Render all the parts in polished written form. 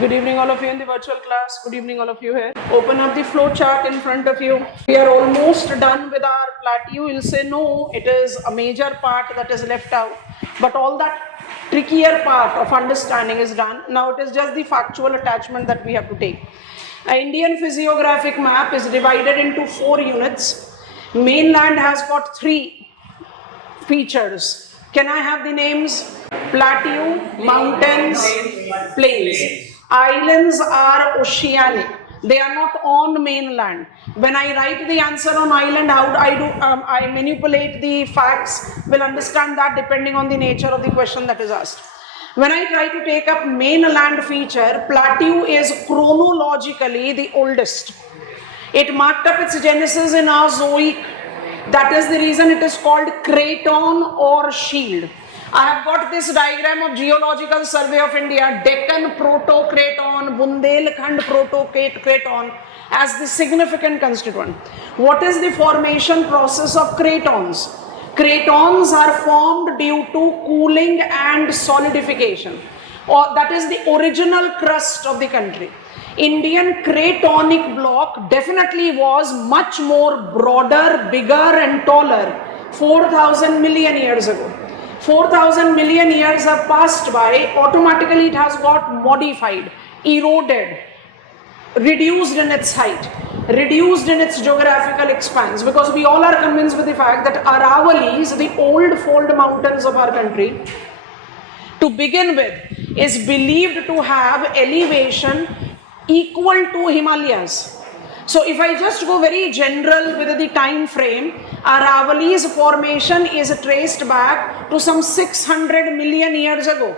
Good evening, all of you in the virtual class. Good evening, all of you here. Open up the flow chart in front of you. We are almost done with our plateau. You'll say, no, it is a major part that is left out. But all that trickier part of understanding is done. Now it is just the factual attachment that we have to take. An Indian physiographic map is divided into 4 units. Mainland has got 3 features. Can I have the names? Plateau, mountains, plains. Islands are oceanic. They are not on mainland. When I write the answer on island, how do I do? I manipulate the facts. We'll understand that depending on the nature of the question that is asked. When I try to take up mainland feature, plateau is chronologically the oldest. It marked up its genesis in Azoic. That is the reason it is called craton or shield. I have got this diagram of Geological Survey of India, Deccan Proto-Craton, Bundelkhand Proto-Craton as the significant constituent. What is the formation process of cratons? Cratons are formed due to cooling and solidification. That is the original crust of the country. Indian cratonic block definitely was much more broader, bigger and taller 4,000 million years ago. 4,000 million years have passed by, automatically it has got modified, eroded, reduced in its height, reduced in its geographical expanse, because we all are convinced with the fact that Aravallis, the old fold mountains of our country, to begin with, is believed to have elevation equal to Himalayas. So if I just go very general with the time frame, Aravalli's formation is traced back to some 600 million years ago.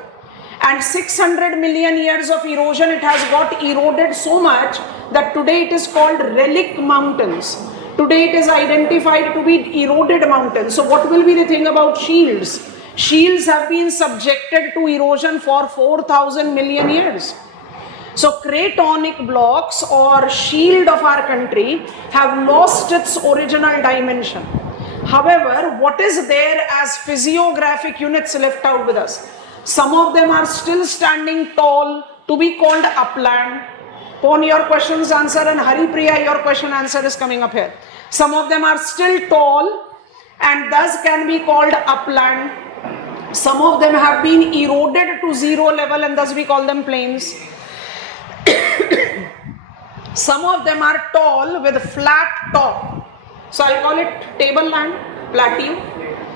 And 600 million years of erosion, it has got eroded so much that today it is called relic mountains. Today it is identified to be eroded mountains. So what will be the thing about shields? Shields have been subjected to erosion for 4,000 million years. So cratonic blocks or shield of our country have lost its original dimension. However, what is there as physiographic units left out with us? Some of them are still standing tall, to be called upland. Pon, your question's answer, and Haripriya, your question answer is coming up here. Some of them are still tall and thus can be called upland. Some of them have been eroded to zero level and thus we call them plains. Some of them are tall with flat top, so I call it tableland, plateau.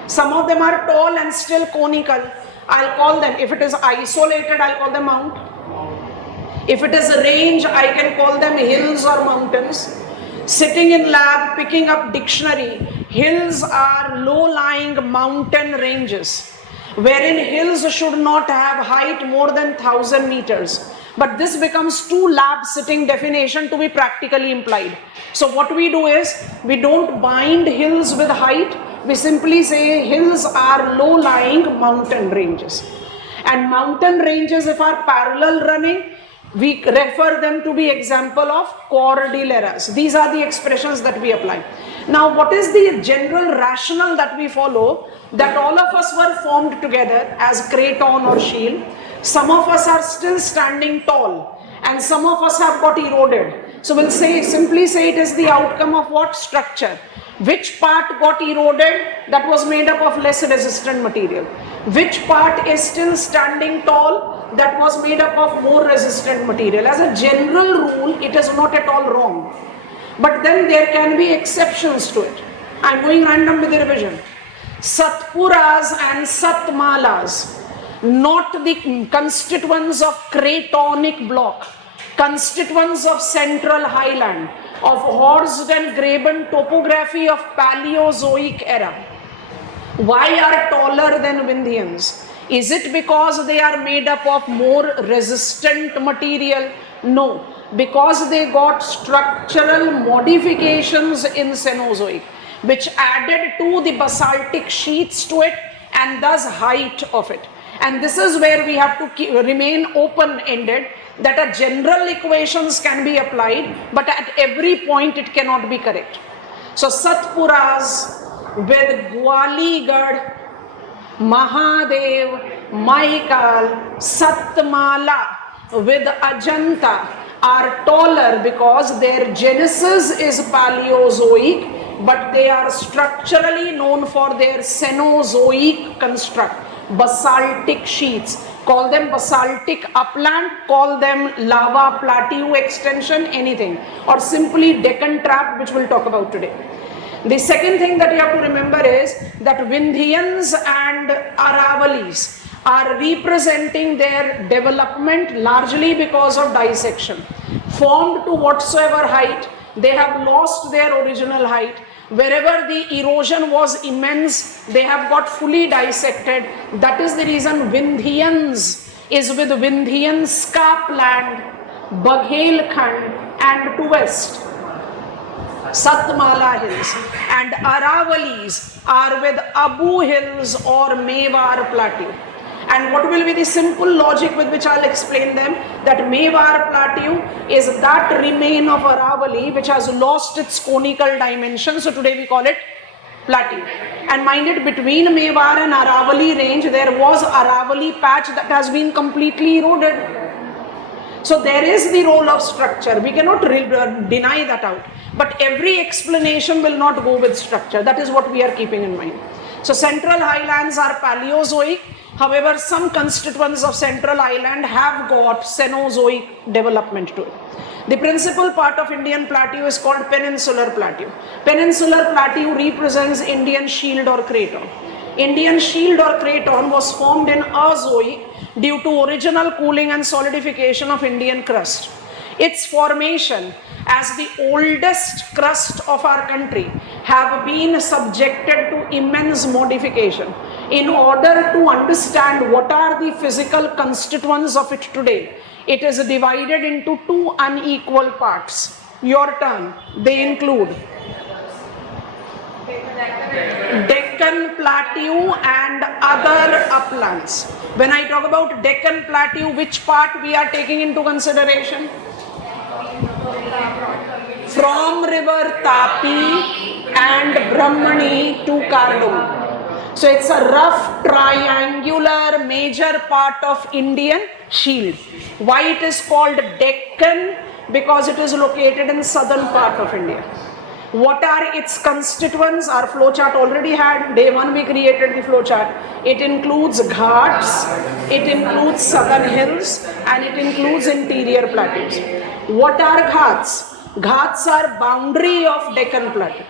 Some of them are tall and still conical. I'll call them, if it is isolated, I'll call them mount. If it is a range, I can call them hills or mountains. Sitting in lab, picking up dictionary, hills are low-lying mountain ranges, wherein hills should not have height more than 1,000 meters. But this becomes too lab-sitting definition to be practically implied. So what we do is, we don't bind hills with height, we simply say hills are low-lying mountain ranges. And mountain ranges, if are parallel running, we refer them to be example of cordilleras. These are the expressions that we apply. Now, what is the general rationale that we follow? That all of us were formed together as craton or shield. Some of us are still standing tall and some of us have got eroded. So we'll say, simply say it is the outcome of what? Structure. Which part got eroded? That was made up of less resistant material. Which part is still standing tall? That was made up of more resistant material. As a general rule, it is not at all wrong. But then there can be exceptions to it. I'm going random with the revision. Satpuras and Satmalas, not the constituents of cratonic block, constituents of central highland, of horsed and graben topography of Paleozoic era. Why are taller than Vindhyans? Is it because they are made up of more resistant material? No, because they got structural modifications in Cenozoic, which added to the basaltic sheets to it and thus height of it. And this is where we have to remain open-ended, that a general equations can be applied, but at every point it cannot be correct. So Satpuras with Gwaligarh, Mahadev, Mahikal, Satmala, with Ajanta are taller because their genesis is Paleozoic, but they are structurally known for their Cenozoic construct, basaltic sheets. Call them basaltic upland, call them lava plateau extension, anything, or simply Deccan Trap, which we'll talk about today. The second thing that you have to remember is that Vindhyans and Aravalis are representing their development largely because of dissection. Formed to whatsoever height, they have lost their original height. Wherever the erosion was immense, they have got fully dissected. That is the reason Vindhyans is with Vindhyanska land, Baghelkhand and to west, Satmala Hills, and Aravalis are with Abu Hills or Mewar Plateau. And what will be the simple logic with which I'll explain them? That Mewar Plateau is that remain of Aravali which has lost its conical dimension, so today we call it plateau. And mind it, between Mewar and Aravali range there was Aravali patch that has been completely eroded. So there is the role of structure, we cannot deny that out, but every explanation will not go with structure. That is what we are keeping in mind. So central highlands are Paleozoic, however some constituents of central highland have got Cenozoic development to it. The principal part of Indian plateau is called Peninsular Plateau. Peninsular Plateau represents Indian shield or craton. Indian shield or craton was formed in Azoic due to original cooling and solidification of Indian crust. Its formation as the oldest crust of our country have been subjected to immense modification. In order to understand what are the physical constituents of it today, it is divided into two unequal parts. Your turn. They include Deccan Plateau and other uplands. When I talk about Deccan Plateau, which part we are taking into consideration? From river Tapi and Brahmani to Kardum. So it's a rough triangular major part of Indian shield. Why it is called Deccan? Because it is located in southern part of India. What are its constituents? Our flowchart already had. Day one we created the flowchart. It includes ghats, it includes southern hills, and it includes interior plateaus. What are ghats? Ghats are boundary of Deccan Plateau.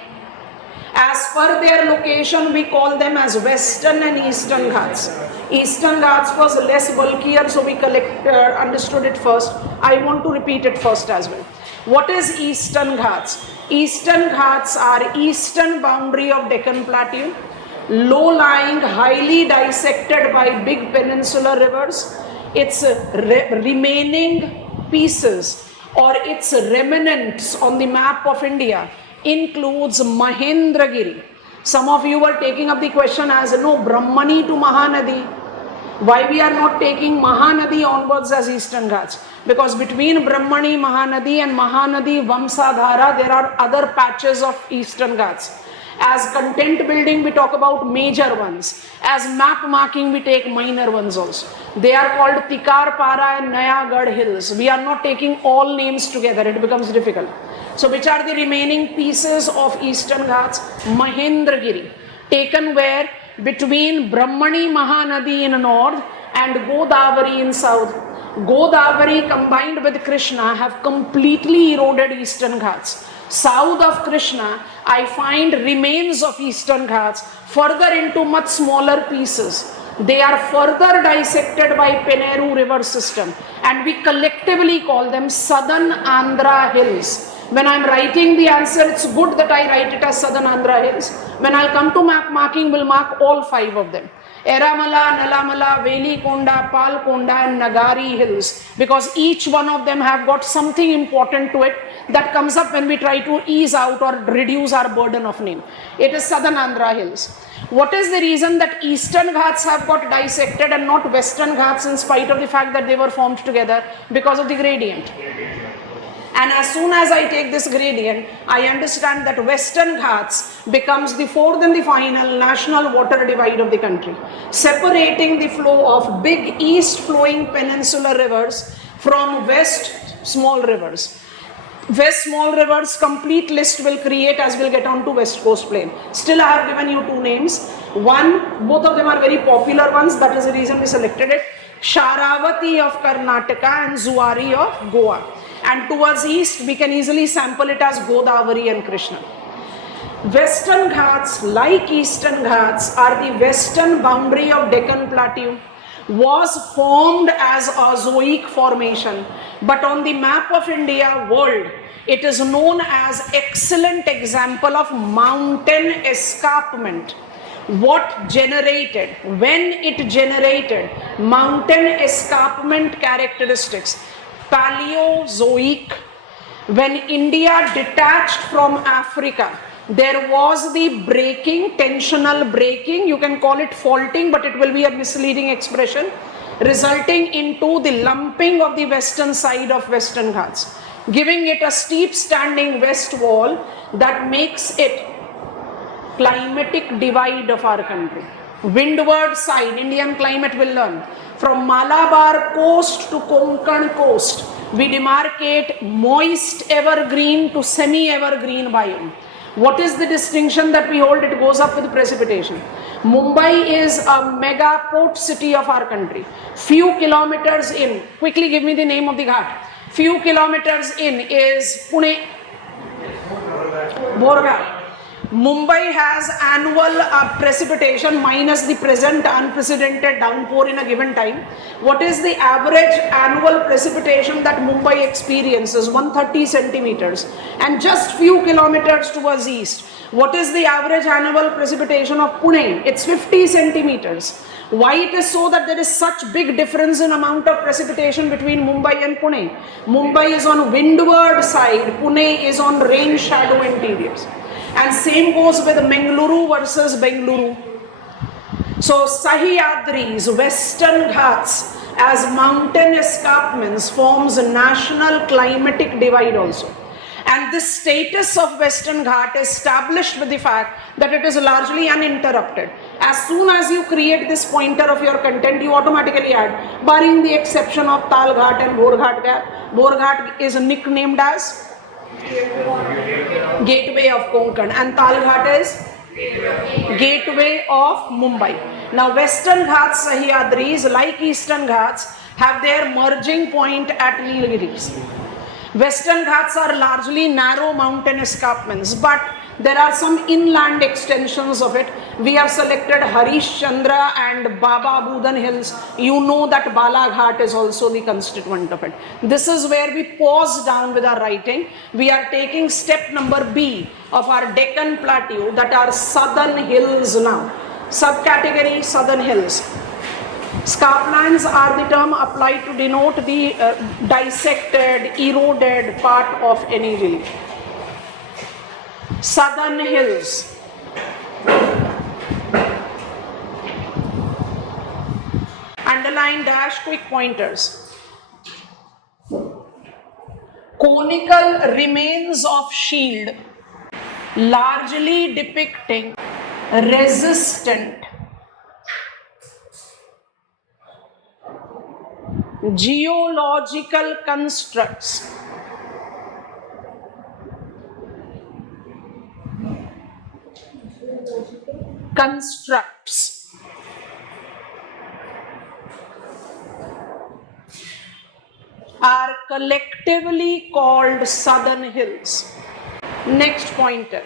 As per their location, we call them as Western and Eastern Ghats. Eastern Ghats was less bulkier, so we understood it first. I want to repeat it first as well. What is Eastern Ghats? Eastern Ghats are eastern boundary of Deccan Plateau, low-lying, highly dissected by big peninsular rivers. Its remaining pieces or its remnants on the map of India includes Mahendragiri. Some of you were taking up the question as, no, Brahmani to Mahanadi. Why we are not taking Mahanadi onwards as Eastern Ghats? Because between Brahmani, Mahanadi and Mahanadi Vamsadhara, there are other patches of Eastern Ghats. As content building, we talk about major ones. As map marking, we take minor ones also. They are called Tikarpara and Nayagarh Hills. We are not taking all names together, it becomes difficult. So which are the remaining pieces of Eastern Ghats? Mahendragiri, taken where? Between Brahmani Mahanadi in north and Godavari in south. Godavari combined with Krishna have completely eroded Eastern Ghats. South of Krishna, I find remains of Eastern Ghats further into much smaller pieces. They are further dissected by Peneru river system, and we collectively call them Southern Andhra Hills. When I am writing the answer, it's good that I write it as Southern Andhra Hills. When I'll come to map marking, we'll mark all 5 of them. Eramala, Nalamala, Velikonda, Palkonda and Nagari Hills, because each one of them have got something important to it that comes up when we try to ease out or reduce our burden of name. It is Southern Andhra Hills. What is the reason that Eastern Ghats have got dissected and not Western Ghats, in spite of the fact that they were formed together? Because of the gradient. And as soon as I take this gradient, I understand that Western Ghats becomes the fourth and the final national water divide of the country, separating the flow of big east flowing peninsular rivers From west, small rivers. West small rivers, complete list will create as we'll get on to West Coast Plain. Still I have given you two names. One, both of them are very popular ones, that is the reason we selected it. Sharavati of Karnataka and Zuari of Goa. And towards east, we can easily sample it as Godavari and Krishna. Western Ghats, like Eastern Ghats, are the western boundary of Deccan Plateau. Was formed as a Zoic formation, but on the map of India world, it is known as excellent example of mountain escarpment. What generated, when it generated mountain escarpment characteristics? Paleozoic. When India detached from Africa, there was the breaking, tensional breaking, you can call it faulting, but it will be a misleading expression, resulting into the lumping of the western side of Western Ghats, giving it a steep standing west wall that makes it climatic divide of our country. Windward side, Indian climate will learn. From Malabar coast to Konkan coast, we demarcate moist evergreen to semi-evergreen biome. What is the distinction that we hold? It goes up with precipitation. Mumbai is a mega port city of our country. Few kilometers in, quickly give me the name of the ghat. Few kilometers in is Pune, Borga. Mumbai has annual precipitation minus the present unprecedented downpour in a given time. What is the average annual precipitation that Mumbai experiences? 130 centimeters. And just few kilometers towards east, what is the average annual precipitation of Pune? It's 50 centimeters. Why it is so that there is such big difference in amount of precipitation between Mumbai and Pune? Mumbai is on windward side, Pune is on rain shadow interiors. And same goes with Mangaluru versus Bengaluru. So Sahyadris, Western Ghats as mountain escarpments forms a national climatic divide also. And this status of Western Ghat is established with the fact that it is largely uninterrupted. As soon as you create this pointer of your content, you automatically add, barring the exception of Tal Ghat and Bhor Ghat gap. Bhor Ghat is nicknamed as Gateway of Konkan, and Tal Ghat is Gateway of Mumbai. Now Western Ghats, Sahyadris, like Eastern Ghats, have their merging point at Nilgiris. Western Ghats are largely narrow mountain escarpments, but there are some inland extensions of it. We have selected Harish Chandra and Baba Budan Hills. You know that Balaghat is also the constituent of it. This is where we pause down with our writing. We are taking step number B of our Deccan Plateau, that are southern hills now. Subcategory southern hills. Scarplands are the term applied to denote the dissected, eroded part of any relief. Southern hills. Underline, dash, quick pointers. Conical remains of shield, largely depicting resistant geological constructs are collectively called southern hills. Next pointer.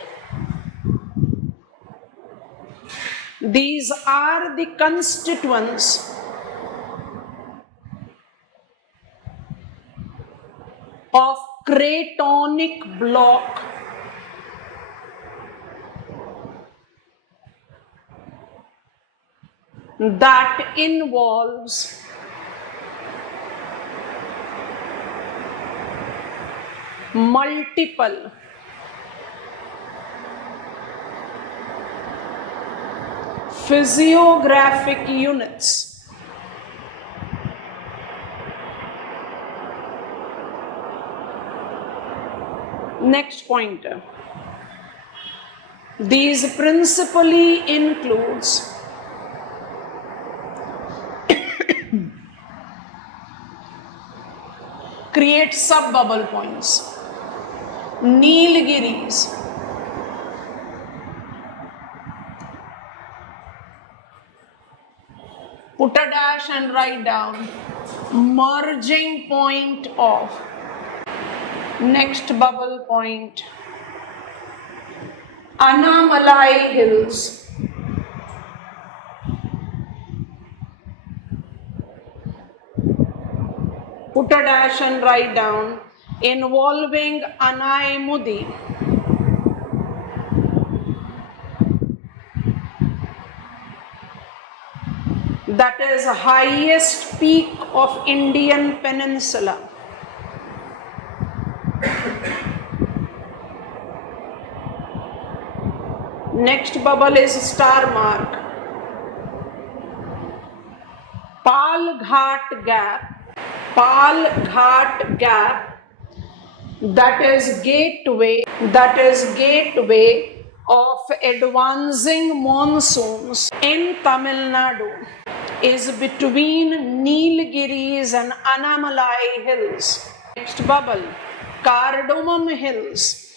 These are the constituents of cratonic block that involves multiple physiographic units Next pointer. These principally includes 8 sub-bubble points. Nilgiris. Put a dash and write down. Merging point of. Next bubble point. Annamalai Hills. Put a dash and write down. Involving Anaimudi. That is the highest peak of Indian peninsula. Next bubble is star mark. Pal Ghat Gap. Pal Ghat Gap. That is gateway of advancing monsoons in Tamil Nadu is between Nilgiris and Annamalai Hills. Next bubble, Cardamom Hills.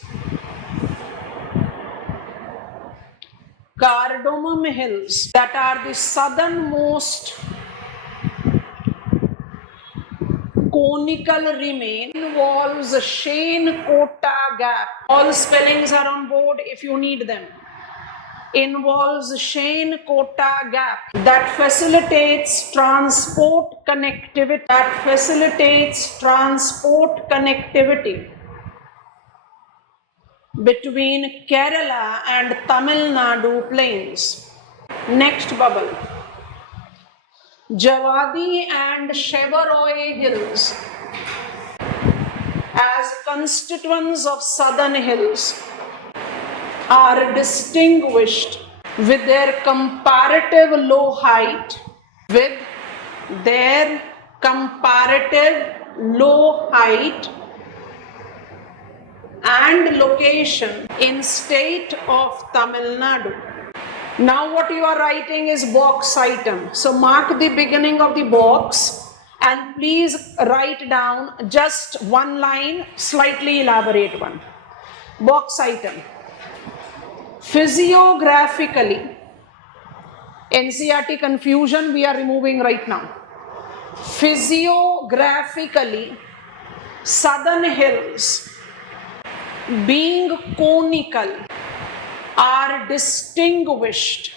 Cardamom Hills that are the southernmost conical remain involves Shane Kota Gap. All spellings are on board if you need them. Involves Shane Kota Gap that facilitates transport connectivity. Between Kerala and Tamil Nadu plains. Next bubble. Javadi and Shevaroy Hills as constituents of southern hills are distinguished with their comparative low height, and location in state of Tamil Nadu. Now what you are writing is box item. So mark the beginning of the box and please write down just one line, slightly elaborate one. Box item. Physiographically, NCERT confusion we are removing right now. Physiographically, southern hills being conical are distinguished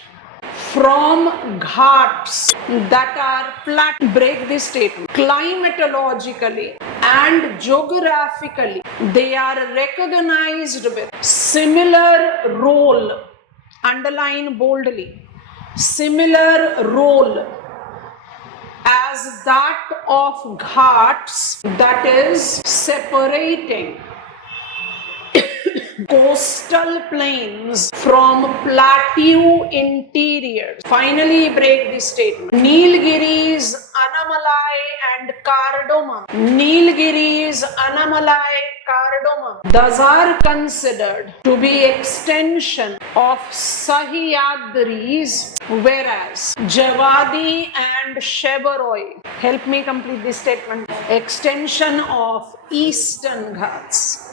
from ghats that are flat. Break this statement. Climatologically and geographically, they are recognized with similar role, underline boldly, similar role as that of ghats, that is separating coastal plains from plateau interiors. Finally, break this statement. Nilgiris, Annamalai and Cardamom. Nilgiris, Annamalai, Cardamom. Those are considered to be extension of Sahyadris, whereas Javadi and Shevaroy, help me complete this statement, extension of Eastern Ghats.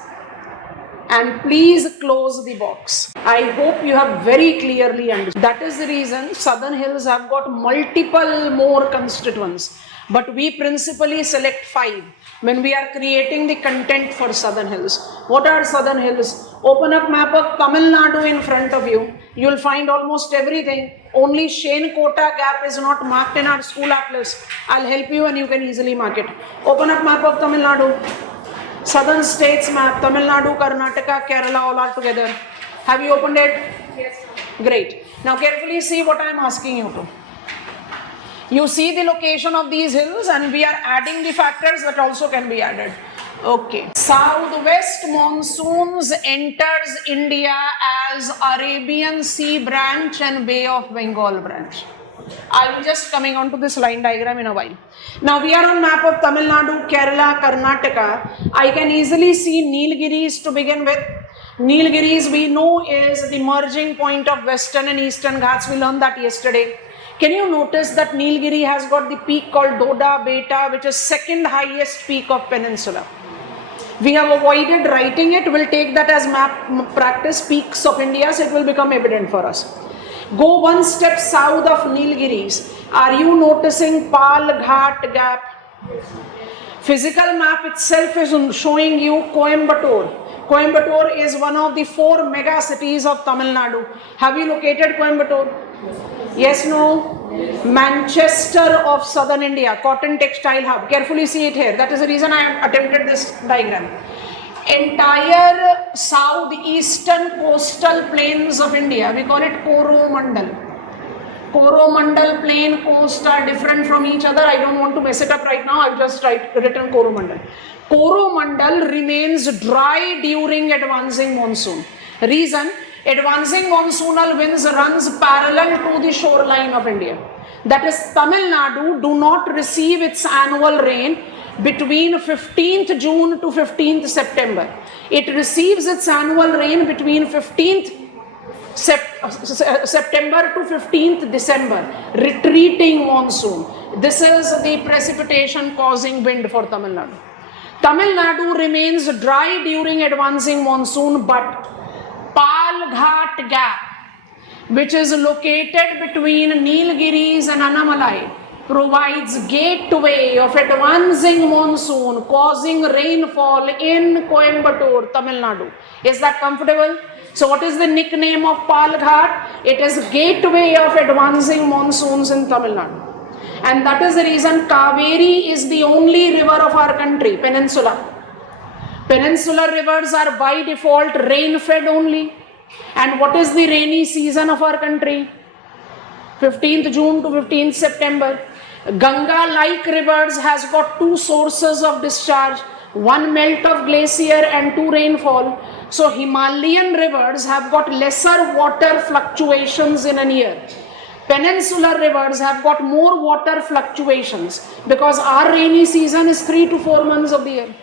And please close the box. I hope you have very clearly understood. That is the reason southern hills have got multiple more constituents. But we principally select 5 when we are creating the content for southern hills. What are southern hills? Open up map of Tamil Nadu in front of you. You will find almost everything. Only Shane Kota Gap is not marked in our school atlas. I'll help you and you can easily mark it. Open up map of Tamil Nadu. Southern states map, Tamil Nadu, Karnataka, Kerala, all are together. Have you opened it? Yes. Great. Now carefully see what I am asking you to. You see the location of these hills and we are adding the factors that also can be added. Okay. Southwest monsoons enters India as Arabian Sea branch and Bay of Bengal branch. I will just coming on to this line diagram in a while. Now we are on map of Tamil Nadu, Kerala, Karnataka. I can easily see Nilgiris to begin with. Nilgiris we know is the merging point of western and eastern Ghats. We learned that yesterday. Can you notice that Nilgiri has got the peak called Doda Beta, which is second highest peak of peninsula. We have avoided writing it. We'll take that as map practice, peaks of India, so it will become evident for us. Go one step south of Nilgiris. Are you noticing Pal Ghat Gap? Physical map itself is showing you Coimbatore. Coimbatore is one of the 4 mega cities of Tamil Nadu. Have you located Coimbatore? Yes, no? Manchester of southern India, cotton textile hub. Carefully see it here. That is the reason I have attempted this diagram. Entire southeastern coastal plains of India, we call it Coromandel. Coromandel plain coast are different from each other. I don't want to mess it up right now. I've just written Coromandel. Coromandel remains dry during advancing monsoon. Reason: advancing monsoonal winds runs parallel to the shoreline of India. That is, Tamil Nadu do not receive its annual rain between 15th June to 15th September. It receives its annual rain between 15th September to 15th December, retreating monsoon. This is the precipitation causing wind for Tamil Nadu. Tamil Nadu remains dry during advancing monsoon, but Pal Ghat Gap, which is located between Nilgiris and Annamalai, provides gateway of advancing monsoon causing rainfall in Coimbatore, Tamil Nadu. Is that comfortable? So what is the nickname of Pal Ghat? It is gateway of advancing monsoons in Tamil Nadu. And that is the reason Kaveri is the only river of our country, peninsula. Peninsular rivers are by default rain fed only. And what is the rainy season of our country? 15th June to 15th September. Ganga like rivers has got 2 sources of discharge, 1 melt of glacier and 2 rainfall. So Himalayan rivers have got lesser water fluctuations in a year. Peninsular rivers have got more water fluctuations because our rainy season is 3 to 4 months of the year.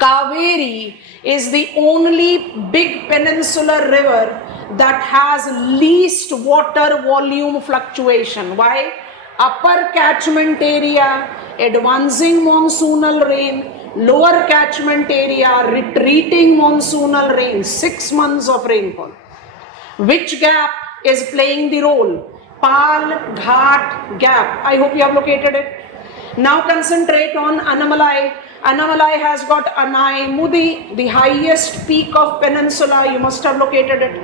Kaveri is the only big peninsular river that has least water volume fluctuation. Why? Upper catchment area, advancing monsoonal rain, lower catchment area, retreating monsoonal rain, 6 months of rainfall. Which gap is playing the role? Pal Ghat Gap. I hope you have located it. Now concentrate on Annamalai. Annamalai has got Anai Mudi, the highest peak of peninsula. You must have located it.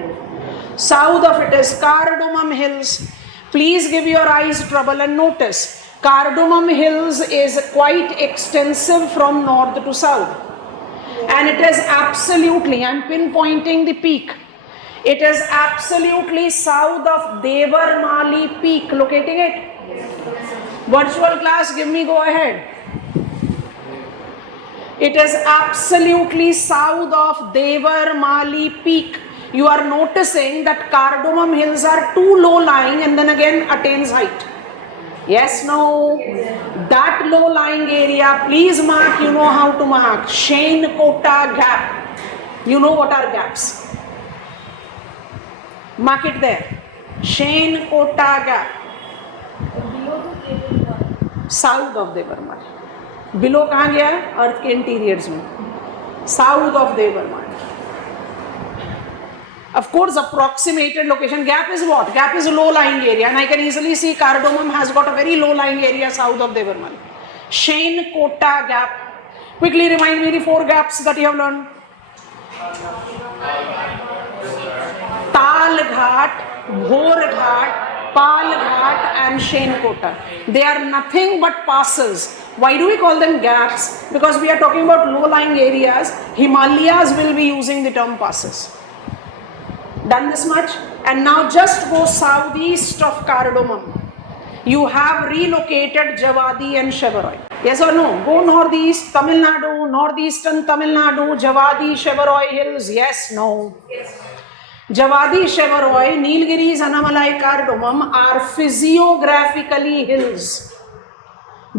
South of it is Cardamom Hills. Please give your eyes trouble and notice. Cardamom Hills is quite extensive from north to south. And it is absolutely, I am pinpointing the peak. It is absolutely south of Devar Mali peak. Locating it? Virtual class, give me go ahead. It is absolutely south of Devar Mali peak. You are noticing that Cardamom Hills are too low lying and then again attains height. Yes, no? That low lying area, please mark, you know how to mark. Shane Kota Gap. You know what are gaps. Mark it there. Shane Kota Gap. South of Devar Mali. Below कहाँ गया? Earth के interiors में. South of Devar Mali. Of course, approximated location. Gap is what? Gap is a low-lying area, and I can easily see Cardamom has got a very low-lying area south of Devar Mali. Shane Kota Gap. Quickly remind me the 4 gaps that you have learned. Tal Ghat, Bhor Ghat, Pal Ghat, and Shane Kota. They are nothing but passes. Why do we call them gaps? Because we are talking about low-lying areas. Himalayas will be using the term passes. Done this much? And now just go southeast of Cardamom. You have relocated Javadi and Shevaroy. Yes or no? Go northeast, Tamil Nadu, northeastern Tamil Nadu, Javadi, Shevaroy hills. Yes, no? Yes. Javadi, Shevaroy, Nilgiris, Annamalai, Cardamom are physiographically hills.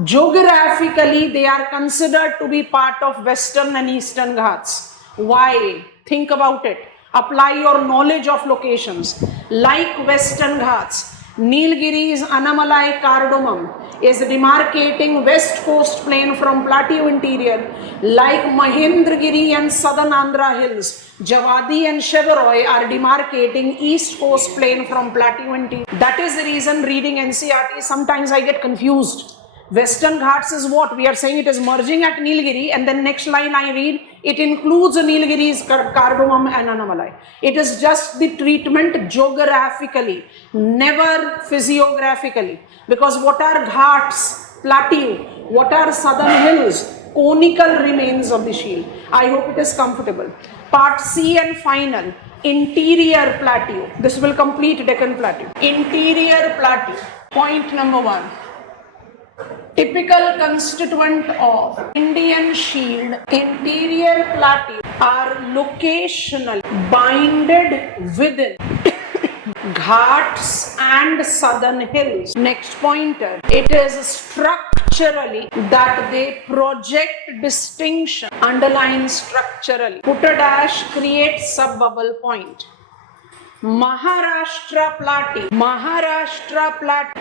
Geographically, they are considered to be part of Western and Eastern Ghats. Why? Think about it. Apply your knowledge of locations. Like Western Ghats, Nilgiris Annamalai Cardamom is demarcating west coast plain from plateau interior, like Mahendragiri and southern Andhra hills. Javadi and Shevaroy are demarcating east coast plain from plateau interior. That is the reason reading NCERT sometimes I get confused. Western Ghats is what? We are saying it is merging at Nilgiri, and then next line I read, it includes Nilgiri's Cardamom and Annamalai. It is just the treatment geographically, never physiographically. Because what are Ghats? Plateau. What are southern hills? Conical remains of the shield. I hope it is comfortable. Part C and final. Interior plateau. This will complete Deccan Plateau. Interior plateau. Point number 1. Typical constituent of Indian Shield interior plateau are locationally binded within Ghats and southern hills. Next pointer, it is structurally that they project distinction. Underline structurally. Put a dash, create sub-bubble point. Maharashtra Plateau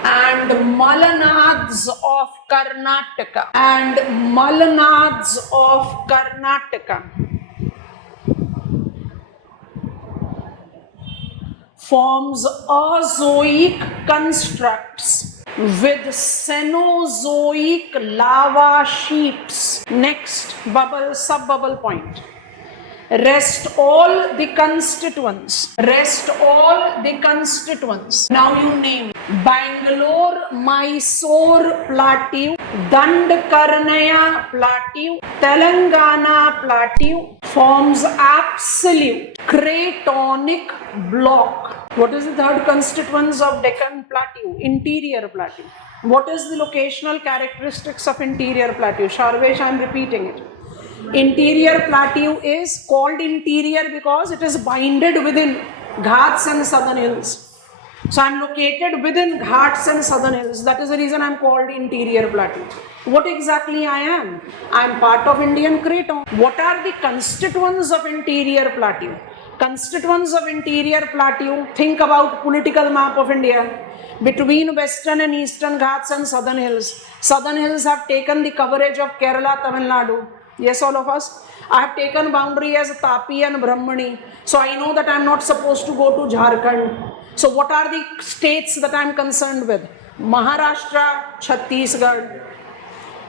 and Malanads of Karnataka forms Azoic constructs with Cenozoic lava sheets. Next bubble, sub-bubble point. Rest all the constituents. Now you name Bangalore, Mysore Plateau, Dandakarnaya Plateau, Telangana Plateau forms absolute cratonic block. What is the third constituents of Deccan Plateau? Interior Plateau. What is the locational characteristics of interior plateau? Sharvesh, I am repeating it. Interior plateau is called interior because it is binded within Ghats and southern hills. So I am located within Ghats and southern hills. That is the reason I am called interior plateau. What exactly I am? I am part of Indian Craton. What are the constituents of interior plateau? Constituents of interior plateau, think about political map of India. Between western and eastern Ghats and southern hills. Southern hills have taken the coverage of Kerala, Tamil Nadu. Yes, all of us. I have taken boundary as Tapi and Brahmani. So I know that I am not supposed to go to Jharkhand. So what are the states that I am concerned with? Maharashtra, Chhattisgarh,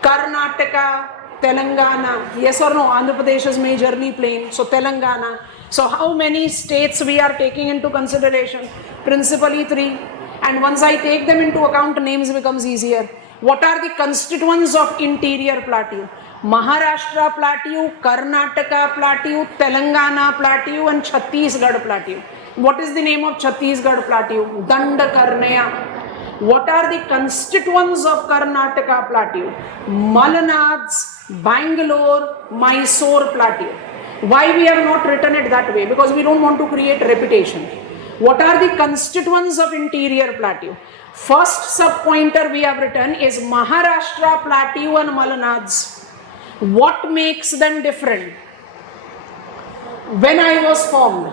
Karnataka, Telangana. Yes or no? Andhra Pradesh is majorly plain. So Telangana. So how many states we are taking into consideration? Principally 3. And once I take them into account, names becomes easier. What are the constituents of interior plateau? Maharashtra Plateau, Karnataka Plateau, Telangana Plateau and Chhattisgarh Plateau. What is the name of Chhattisgarh Plateau? Dandakarnaya. What are the constituents of Karnataka Plateau? Malanads, Bangalore, Mysore Plateau. Why we have not written it that way? Because we don't want to create repetition. What are the constituents of interior plateau? First sub-pointer we have written is Maharashtra Plateau and Malanads. What makes them different? When I was formed,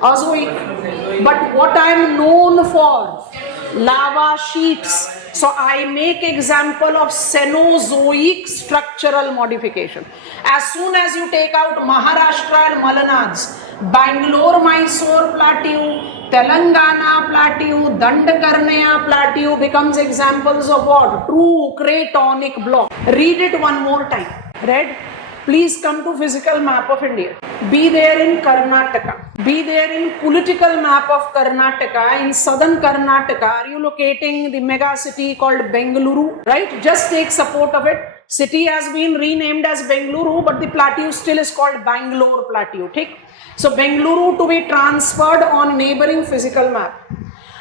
Azoic. But what I am known for? Lava sheets. So I make example of Cenozoic structural modification. As soon as you take out Maharashtra and Malanads, Bangalore, Mysore Plateau, Telangana Plateau, Dandakarnaya Plateau becomes examples of what? True cratonic block. Read it one more time. Read? Please come to physical map of India. Be there in Karnataka. Be there in political map of Karnataka. In southern Karnataka, are you locating the mega city called Bengaluru? Right? Just take support of it. City has been renamed as Bengaluru, but the plateau still is called Bangalore Plateau. Take. So Bengaluru to be transferred on neighboring physical map.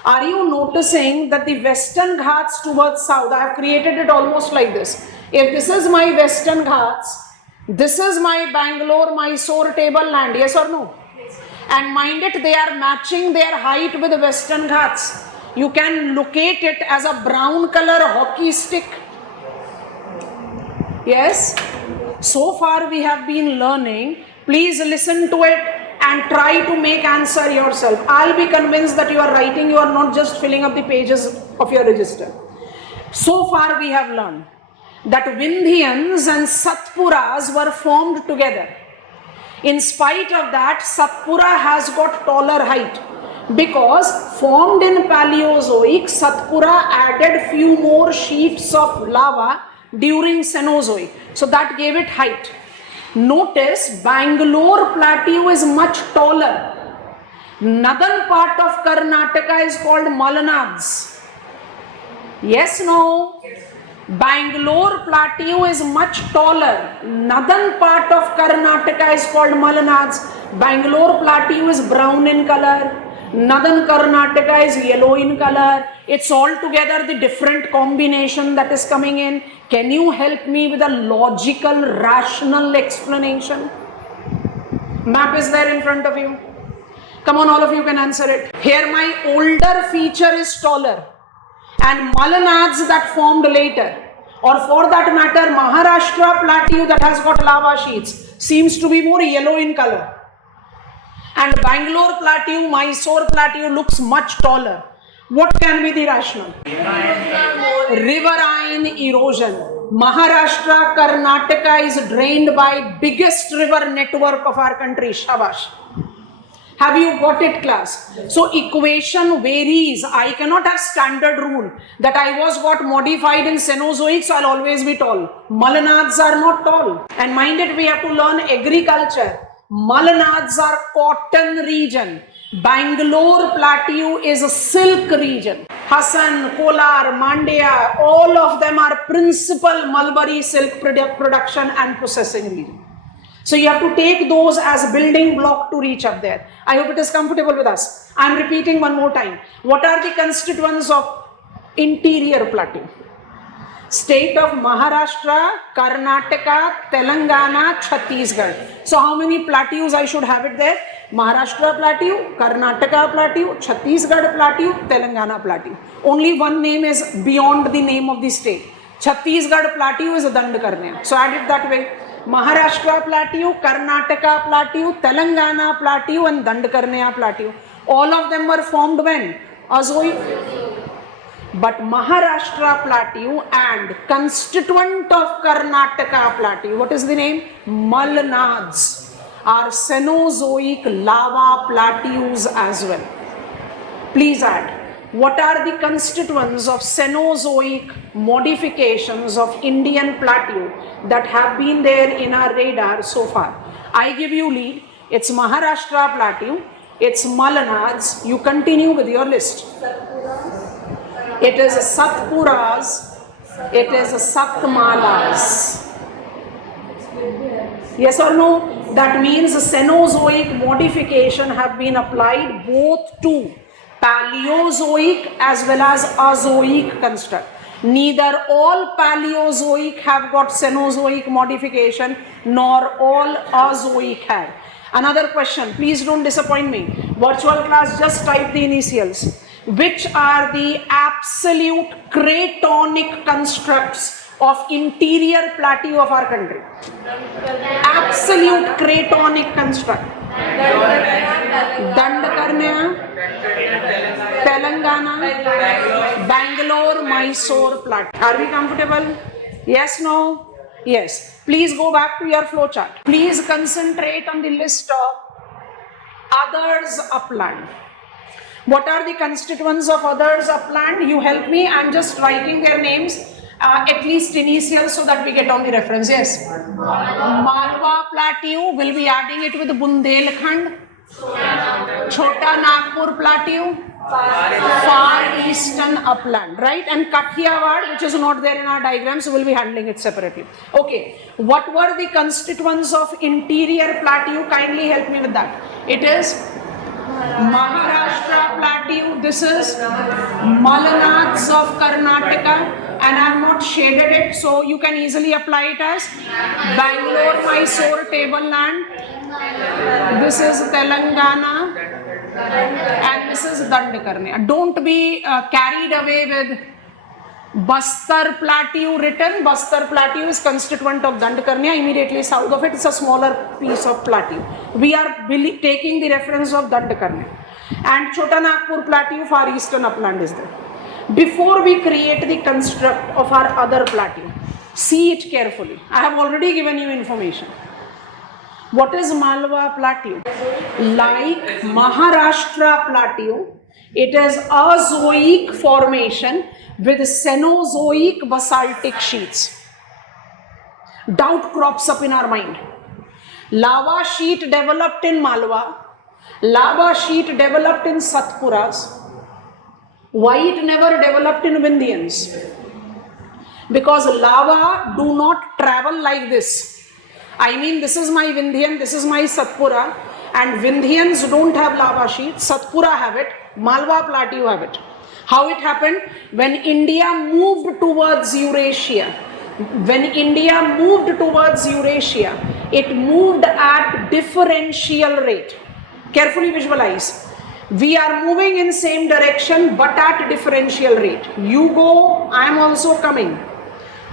Are you noticing that the western Ghats towards south, I have created it almost like this. If this is my western Ghats, this is my Bangalore, Mysore tableland, yes or no? Yes. And mind it, they are matching their height with the western Ghats. You can locate it as a brown color hockey stick. Yes? So far we have been learning. Please listen to it and try to make answer yourself. I'll be convinced that you are writing, you are not just filling up the pages of your register. So far we have learned that Vindhyans and Satpuras were formed together. In spite of that, Satpura has got taller height because formed in Paleozoic, Satpura added few more sheets of lava during Cenozoic. So that gave it height. Notice Bangalore plateau is much taller. Northern part of Karnataka is called Malanads. Yes, no? Bangalore plateau is much taller. Northern part of Karnataka is called Malanads. Bangalore plateau is brown in color. Northern Karnataka is yellow in color. It's all together the different combination that is coming in. Can you help me with a logical, rational explanation? Map is there in front of you. Come on, all of you can answer it. Here my older feature is taller, and Malanads that formed later, or for that matter Maharashtra plateau that has got lava sheets, seems to be more yellow in color. And Bangalore plateau, Mysore plateau looks much taller. What can be the rationale? Riverine erosion. Maharashtra, Karnataka is drained by biggest river network of our country. Shabash. Have you got it, class? So equation varies. I cannot have standard rule that I was got modified in Cenozoic, so I'll always be tall. Malanads are not tall. And mind it, we have to learn agriculture. Malanads are cotton region. Bangalore plateau is a silk region. Hassan, Kolar, Mandya, all of them are principal mulberry silk production and processing region. So you have to take those as building block to reach up there. I hope it is comfortable with us. I am repeating one more time. What are the constituents of interior plateau? State of Maharashtra, Karnataka, Telangana, Chhattisgarh. So how many plateaus I should have it there? Maharashtra plateau, Karnataka plateau, Chhattisgarh plateau, Telangana plateau. Only one name is beyond the name of the state. Chhattisgarh plateau is Dandakarnya. So add it that way. Maharashtra plateau, Karnataka plateau, Telangana plateau and Dandakarnya plateau. All of them were formed when? Azoic. But Maharashtra plateau and constituent of Karnataka plateau, what is the name? Malanads, are Cenozoic lava plateaus as well. Please add, what are the constituents of Cenozoic modifications of Indian plateau that have been there in our radar so far? I give you lead. It's Maharashtra plateau, it's Malanads. You continue with your list. It is Satpuras, it is Satmalas. Yes or no? That means Cenozoic modification have been applied both to Paleozoic as well as Azoic construct. Neither all Paleozoic have got Cenozoic modification nor all Azoic have. Another question, please don't disappoint me. Virtual class, just type the initials. Which are the absolute cratonic constructs of interior plateau of our country? Absolute cratonic construct. Dandakarnya, Telangana, Bangalore, Mysore plateau. Are we comfortable? Yes, no? Yes. Please go back to your flow chart. Please concentrate on the list of others upland. What are the constituents of others upland? You help me. I'm just writing their names, at least initials, so that we get on the reference. Yes. Malwa plateau, will be adding it with Bundelkhand. Chota Nagpur plateau, far eastern upland, right? And Kathiawad, which is not there in our diagram, so we'll be handling it separately. Okay. What were the constituents of interior plateau? Kindly help me with that. It is Maharashtra plateau, this is Malanads of Karnataka, and I have not shaded it, so you can easily apply it as Bangalore, Mysore tableland, this is Telangana, and this is Dandakarnya. Don't be carried away with Bastar Plateau written. Bastar Plateau is constituent of Dandakarnya. Immediately south of it is a smaller piece of plateau. We are taking the reference of Dandakarnya. And Chota Nagpur Plateau, far eastern upland is there. Before we create the construct of our other plateau, see it carefully. I have already given you information. What is Malwa Plateau? Like Maharashtra Plateau, it is a zoic formation with Cenozoic basaltic sheets. Doubt crops up in our mind. Lava sheet developed in Malwa, lava sheet developed in Satpuras. Why it never developed in Vindhyans? Because lava do not travel like this. I mean, this is my Vindhyan, this is my Satpura, and Vindhyans don't have lava sheets, Satpura have it, Malwa Plateau have it. How it happened? When India moved towards Eurasia, it moved at differential rate. Carefully visualize. We are moving in same direction but at differential rate. You go, I am also coming.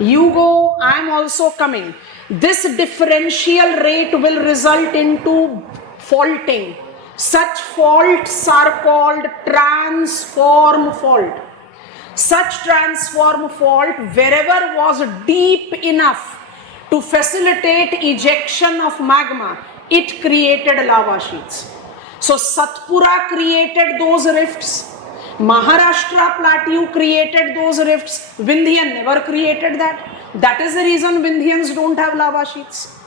You go, I am also coming. This differential rate will result into faulting. Such faults are called transform fault. Such transform fault, wherever was deep enough to facilitate ejection of magma, it created lava sheets. So Satpura created those rifts. Maharashtra Plateau created those rifts. Vindhyan never created that. That is the reason Vindhyans don't have lava sheets.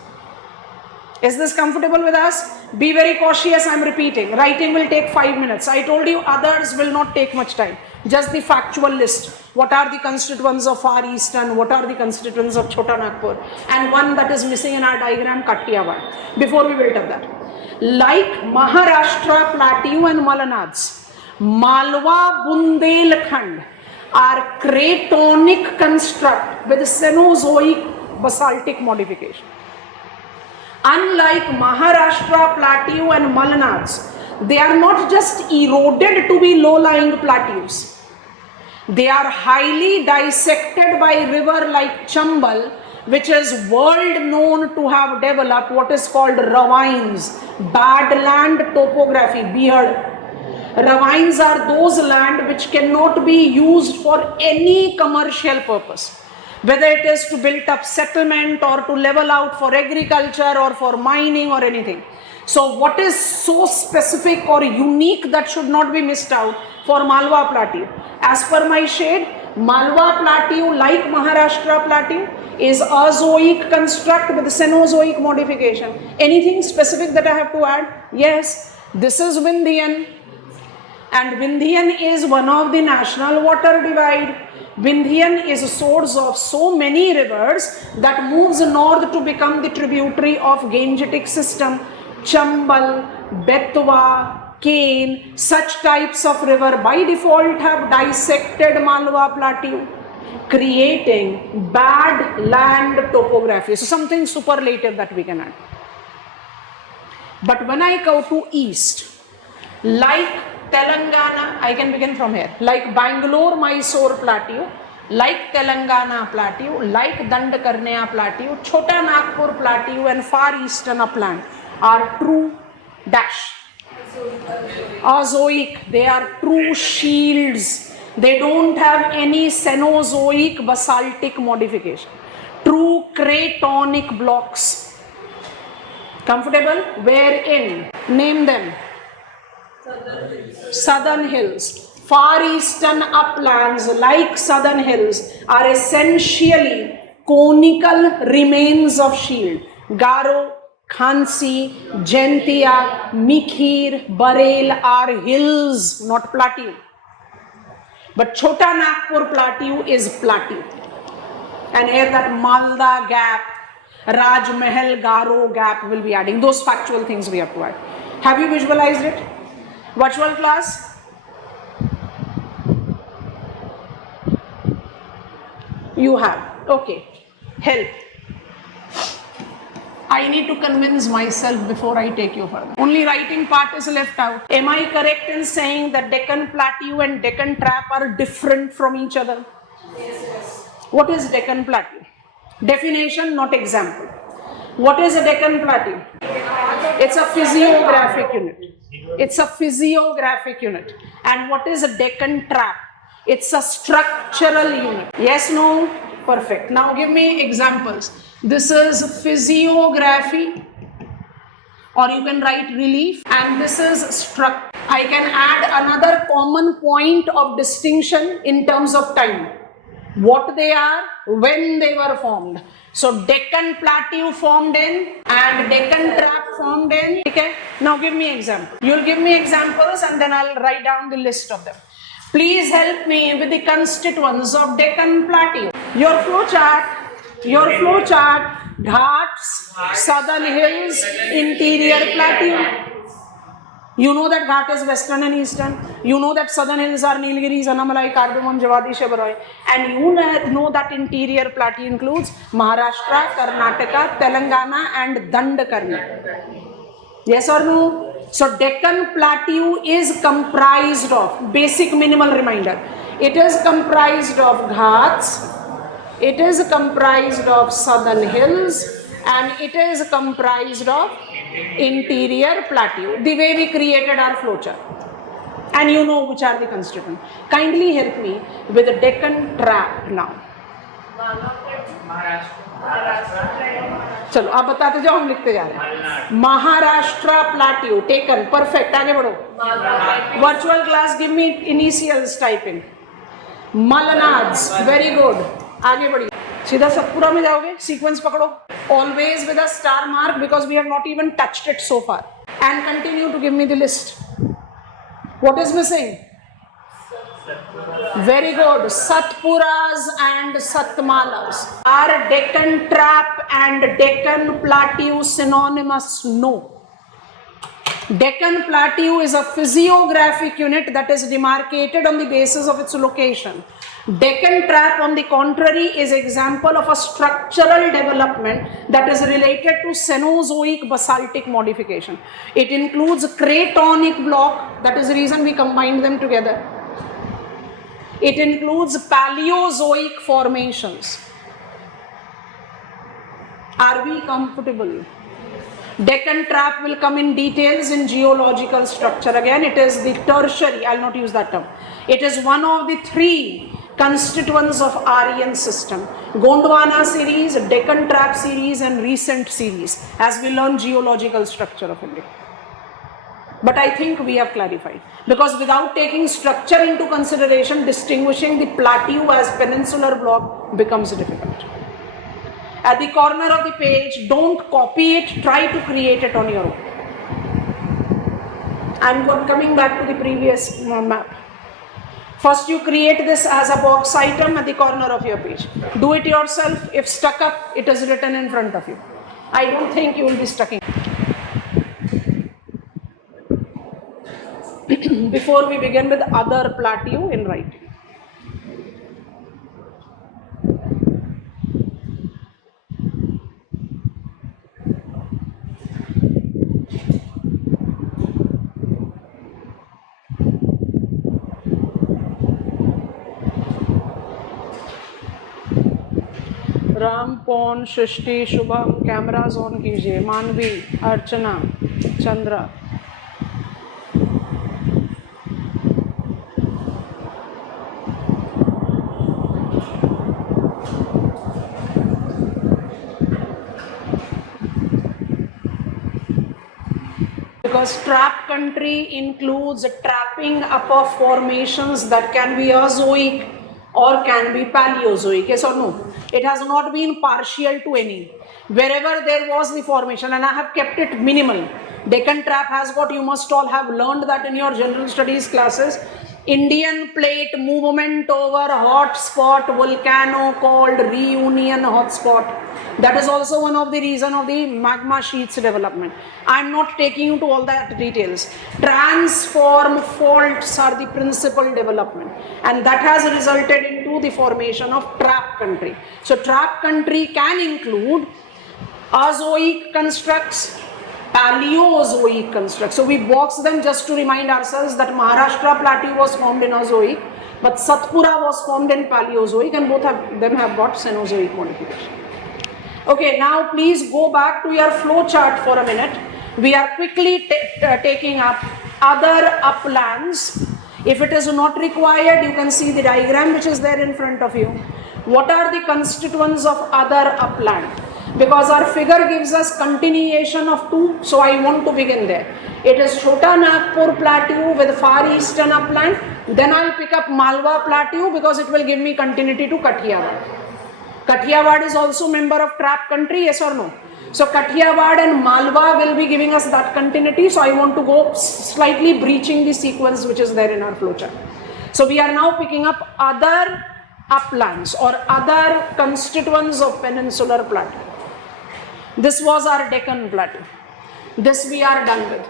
Is this comfortable with us? Be very cautious, I am repeating. Writing will take 5 minutes. I told you others will not take much time. Just the factual list. What are the constituents of Far Eastern? What are the constituents of Chota Nagpur? And one that is missing in our diagram, Kathiawad. Before we built up that. Like Maharashtra Plateau and Malanads, Malwa Bundelkhand are cratonic construct with Cenozoic basaltic modification. Unlike Maharashtra Plateau and Malanads, they are not just eroded to be low-lying plateaus. They are highly dissected by river like Chambal, which is world known to have developed what is called ravines, badland topography, beard. Ravines are those land which cannot be used for any commercial purpose, whether it is to build up settlement or to level out for agriculture or for mining or anything. So what is so specific or unique that should not be missed out for Malwa Plateau? As per my shade, Malwa Plateau, like Maharashtra Plateau, is a zoic construct with Cenozoic modification. Anything specific that I have to add? Yes, this is Vindhyan. And Vindhyan is one of the national water divide. Vindhyan is a source of so many rivers that moves north to become the tributary of Gangetic system. Chambal, Betwa, Kane, such types of river by default have dissected Malwa Plateau, creating bad land topography. So something superlative that we can add. But when I go to east, like Telangana, I can begin from here, like Bangalore, Mysore Plateau, like Telangana Plateau, like Dandakarnya Plateau, Chota Nagpur Plateau and Far Eastern Upland are true dash. Azoic, they are true shields. They don't have any Cenozoic basaltic modification. True cratonic blocks. Comfortable? Wherein? Name them. Southern hills. Far Eastern uplands like Southern hills are essentially conical remains of shield. Garo, Khansi, Jaintia, Mikhir, Bareil are hills, not plateau. But Chota Nagpur Plateau is plateau. And here that Malda gap, Raj Mahal Garo gap will be adding. Those factual things we have to add. Have you visualized it? Virtual class? You have. Okay. Help. I need to convince myself before I take you further. Only writing part is left out. Am I correct in saying that Deccan Plateau and Deccan Trap are different from each other? Yes. What is Deccan Plateau? Definition, not example. What is a Deccan Plateau? It's a physiographic unit. It's a physiographic unit. And what is a Deccan Trap? It's a structural unit. Yes, no? Perfect. Now give me examples. This is physiography, or you can write relief, and this is structure. I can add another common point of distinction in terms of time. What they are, when they were formed. So Deccan Plateau formed in and Deccan Trap formed in. Okay. Now give me example. You'll give me examples and then I'll write down the list of them. Please help me with the constituents of Deccan Plateau. Your flow chart, Ghats, Southern Hills, Interior Plateau. You know that Ghat is western and eastern. You know that southern hills are Nilgiris, Annamalai, Kardamom, Javadi, Shebaroy. And you know that interior plateau includes Maharashtra, Karnataka, Telangana and Dandakarni. Yes or no? So Deccan Plateau is comprised of, basic minimal reminder, it is comprised of Ghats, it is comprised of southern hills, and it is comprised of interior plateau, the way we created our flowchart. And you know which are the constituents. Kindly help me with the Deccan Trap now. चलो आप बताते जाओ, हम लिखते जा रहे हैं. Maharashtra plateau taken. Perfect. आगे बढ़ो. Virtual class give me initials type in. Malnads. Very good. आगे बढ़िए. सीधा सतपुरा में जाओगे. सीक्वेंस पकड़ो. Always with a star mark because we have not even touched it so far. And continue to give me the list. What is missing? Very good. Satpuras and Satmalas. Are Deccan Trap and Deccan Plateau synonymous? No. Deccan Plateau is a physiographic unit that is demarcated on the basis of its location. Deccan Trap, on the contrary, is example of a structural development that is related to Cenozoic basaltic modification. It includes cratonic block, that is the reason we combined them together. It includes Paleozoic formations. Are we comfortable? Deccan Trap will come in details in geological structure. Again, it is the tertiary, I'll not use that term. It is one of the three constituents of Aryan system. Gondwana series, Deccan Trap series and recent series as we learn geological structure of India. But I think we have clarified, because without taking structure into consideration, distinguishing the plateau as peninsular block becomes difficult. At the corner of the page, don't copy it, try to create it on your own. I'm coming back to the previous map. First you create this as a box item at the corner of your page. Do it yourself. If stuck up, it is written in front of you. I don't think you will be stuck in. Before we begin with other plateau in writing. Ram पौन सृष्टि Shubham cameras on कीजिए. मानवी, अर्चना, Chandra. Because trap country includes trapping up of formations that can be Azoic or can be Paleozoic. Yes or no? It has not been partial to any. Wherever there was the formation, and I have kept it minimal. Deccan Trap has got, you must all have learned that in your general studies classes. Indian plate movement over hot spot volcano called Reunion hotspot. That is also one of the reason of the magma sheets development. I am not taking you to all that details. Transform faults are the principal development, and that has resulted into the formation of trap country. So trap country can include Azoic constructs, Paleozoic constructs. So we box them just to remind ourselves that Maharashtra plateau was formed in Azoic, But Satpura was formed in Paleozoic, and both of them have got Cenozoic modification. Okay, now please go back to your flow chart for a minute. We are quickly taking up other uplands. If it is not required, you can see the diagram which is there in front of you. What are the constituents of other upland? Because our figure gives us continuation of two, so I want to begin there. It is Chota Nagpur Plateau with far eastern upland. Then I'll pick up Malwa Plateau because it will give me continuity to Kathiawar. Kathiawar is also member of trap country, yes or no? So Kathiawar and Malwa will be giving us that continuity. So I want to go slightly breaching the sequence which is there in our flowchart. So we are now picking up other uplands or other constituents of peninsular plateau. This was our Deccan plateau. This we are done with.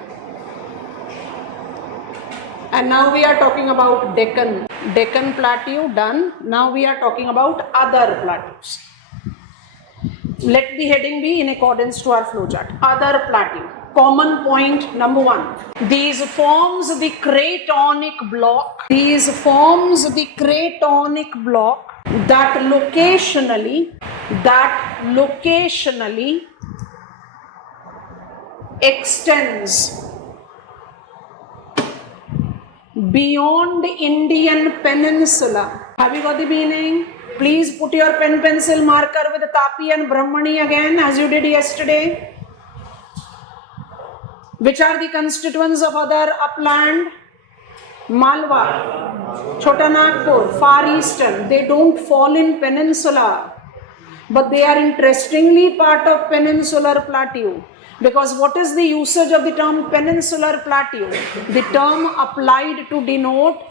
And now we are talking about Deccan plateau, done. Now we are talking about other plateaus. Let the heading be in accordance to our flowchart. Other plateau. Common point number one. These forms the cratonic block. These forms the cratonic block that locationally extends beyond Indian peninsula. Have you got the meaning? Please put your pen pencil marker with Tapi and Brahmani again as you did yesterday. Which are the constituents of other upland? Malwa, Chota Nagpur, far eastern. They don't fall in peninsula, but they are interestingly part of peninsular plateau. Because what is the usage of the term peninsular plateau? The term applied to denote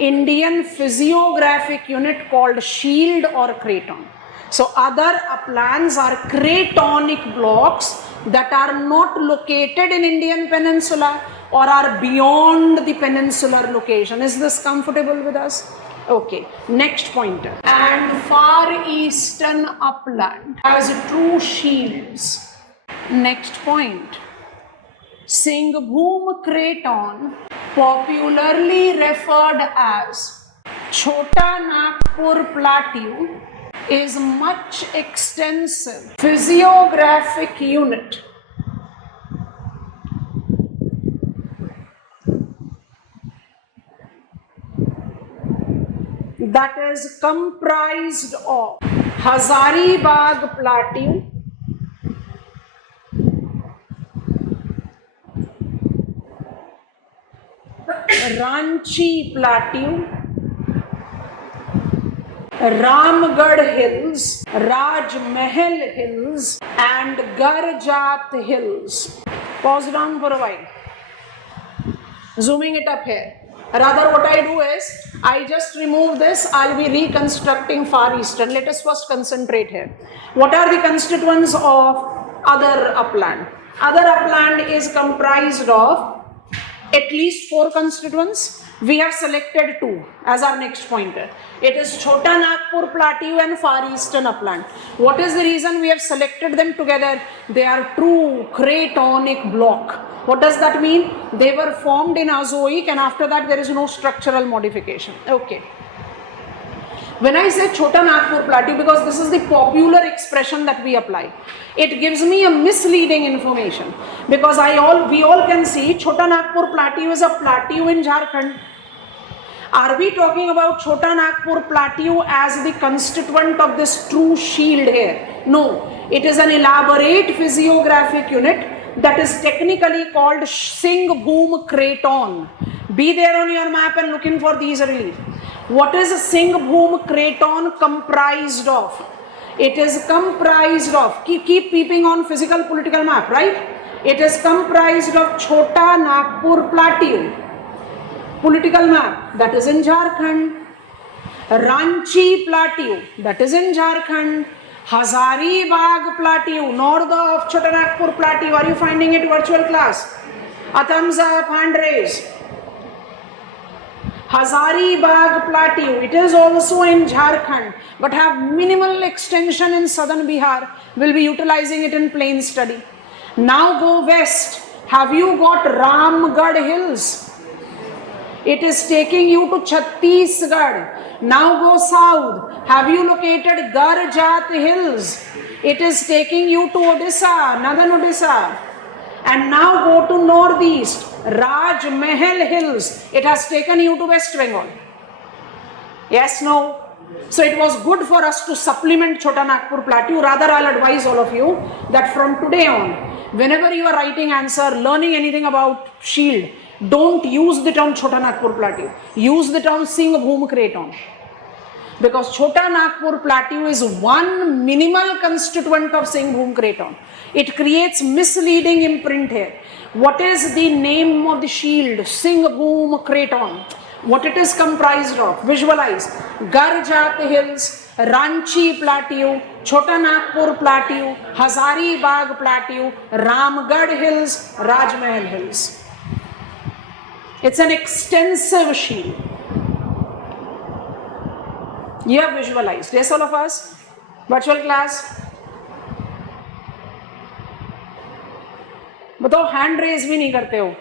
Indian physiographic unit called shield or craton. So other uplands are cratonic blocks that are not located in Indian peninsula or are beyond the peninsular location. Is this comfortable with us? Okay, next pointer. And far eastern upland has true shields. Next point. Singhbhum Craton, popularly referred as Chota Nagpur Plateau, is much extensive physiographic unit that is comprised of Hazaribagh Plateau, Ranchi Plateau, Ramgarh Hills, Raj Mahal Hills, and Garjat Hills. Pause down for a while. Zooming it up here. Rather, what I do is, I just remove this, I'll be reconstructing far eastern. Let us first concentrate here. What are the constituents of other upland? Other upland is comprised of at least 4 constituents. We have selected 2 as our next pointer. It is Chota Nagpur Plateau and far eastern upland. What is the reason we have selected them together? They are true cratonic block. What does that mean? They were formed in Azoic and after that there is no structural modification. Okay. When I say Chota Nagpur Plateau, because this is the popular expression that we apply, it gives me a misleading information. Because we all can see Chota Nagpur Plateau is a plateau in Jharkhand. Are we talking about Chota Nagpur Plateau as the constituent of this true shield here? No, it is an elaborate physiographic unit that is technically called Singhbhum Craton. Be there on your map and looking for these relief. What is Singhbhum Craton comprised of? It is comprised of, keep peeping on physical political map, right? It is comprised of Chota Nagpur Plateau, political map, that is in Jharkhand. Ranchi Plateau, that is in Jharkhand. Hazaribagh Plateau, north of Chota Nagpur Plateau. Are you finding it, virtual class? A thumbs up, hand raise. Hazaribagh Plateau, it is also in Jharkhand, but have minimal extension in southern Bihar. We'll be utilizing it in plain study. Now go west. Have you got Ramgarh Hills? It is taking you to Chhattisgarh. Now go south. Have you located Garjat Hills? It is taking you to Odisha, northern Odisha. And now go to northeast. Raj Mahal Hills. It has taken you to West Bengal. Yes, no? So it was good for us to supplement Chota Nagpur Plateau. Rather, I'll advise all of you that from today on, whenever you are writing answer, learning anything about shield, don't use the term Chota Nagpur Plateau. Use the term Singhbhum Craton. Because Chota Nagpur Plateau is one minimal constituent of Singhbhum Craton. It creates misleading imprint here. What is the name of the shield? Singhbhum Craton. What it is comprised of? Visualize. Garjat Hills, Ranchi Plateau, Chota Nagpur Plateau, Hazaribagh Plateau, Ramgarh Hills, Rajmahal Hills. It's an extensive shield. You have visualized. Yes, all of us? Virtual class? बताओ hand raise भी नहीं करते हो.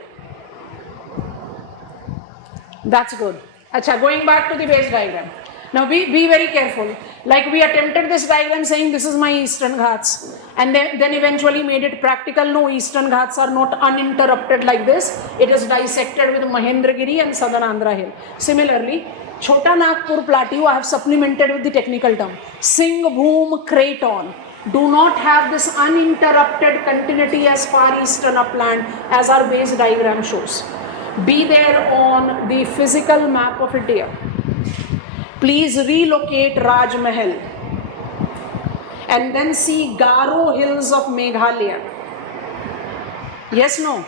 That's good. Acha, going back to the base diagram. Now be very careful. Like we attempted this diagram saying this is my Eastern Ghats and then eventually made it practical. No, Eastern Ghats are not uninterrupted like this. It is dissected with Mahendragiri and Southern Andhra Hill. Similarly, Chota Nagpur Plateau I have supplemented with the technical term. Singhbhum Craton. Do not have this uninterrupted continuity as far eastern upland as our base diagram shows. Be there on the physical map of India. Please relocate Raj Mahal and then see Garo Hills of Meghalaya. Yes, no?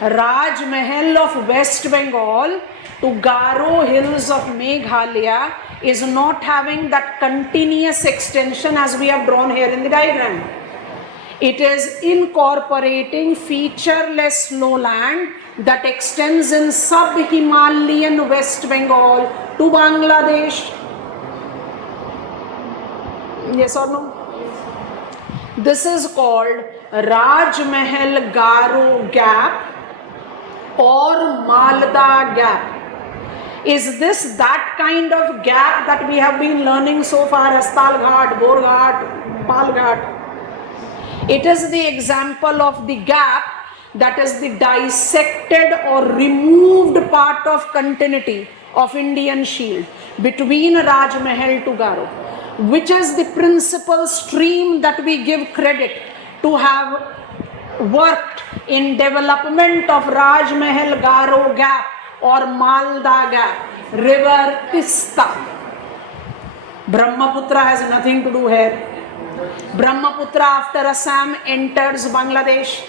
Raj Mahal of West Bengal to Garo Hills of Meghalaya is not having that continuous extension as we have drawn here in the diagram. It is incorporating featureless lowland that extends in sub-Himalayan West Bengal to Bangladesh. Yes or no? This is called Raj Mahal Garo Gap or Malda Gap. Is this that kind of gap that we have been learning so far as Tal Ghat, Bor Ghat, Pal Ghat? It is the example of the gap that is the dissected or removed part of continuity of Indian shield between Raj Mahal to Garo, which is the principal stream that we give credit to have worked in development of Raj Mahal Garo Gap or Malda Gap, River Tista. Brahmaputra has nothing to do here. Brahmaputra after Assam enters Bangladesh.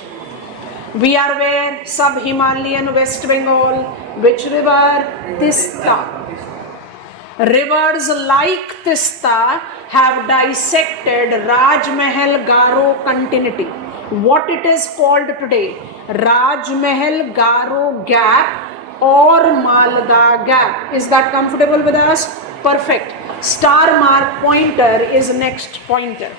We are where? Sub-Himalayan West Bengal. Which river? Tista. Rivers like Tista have dissected Raj Mahal Garo continuity. What it is called today? Raj Mahal Garo Gap or Malda Gap. Is that comfortable with us? Perfect. Star mark pointer is next pointer.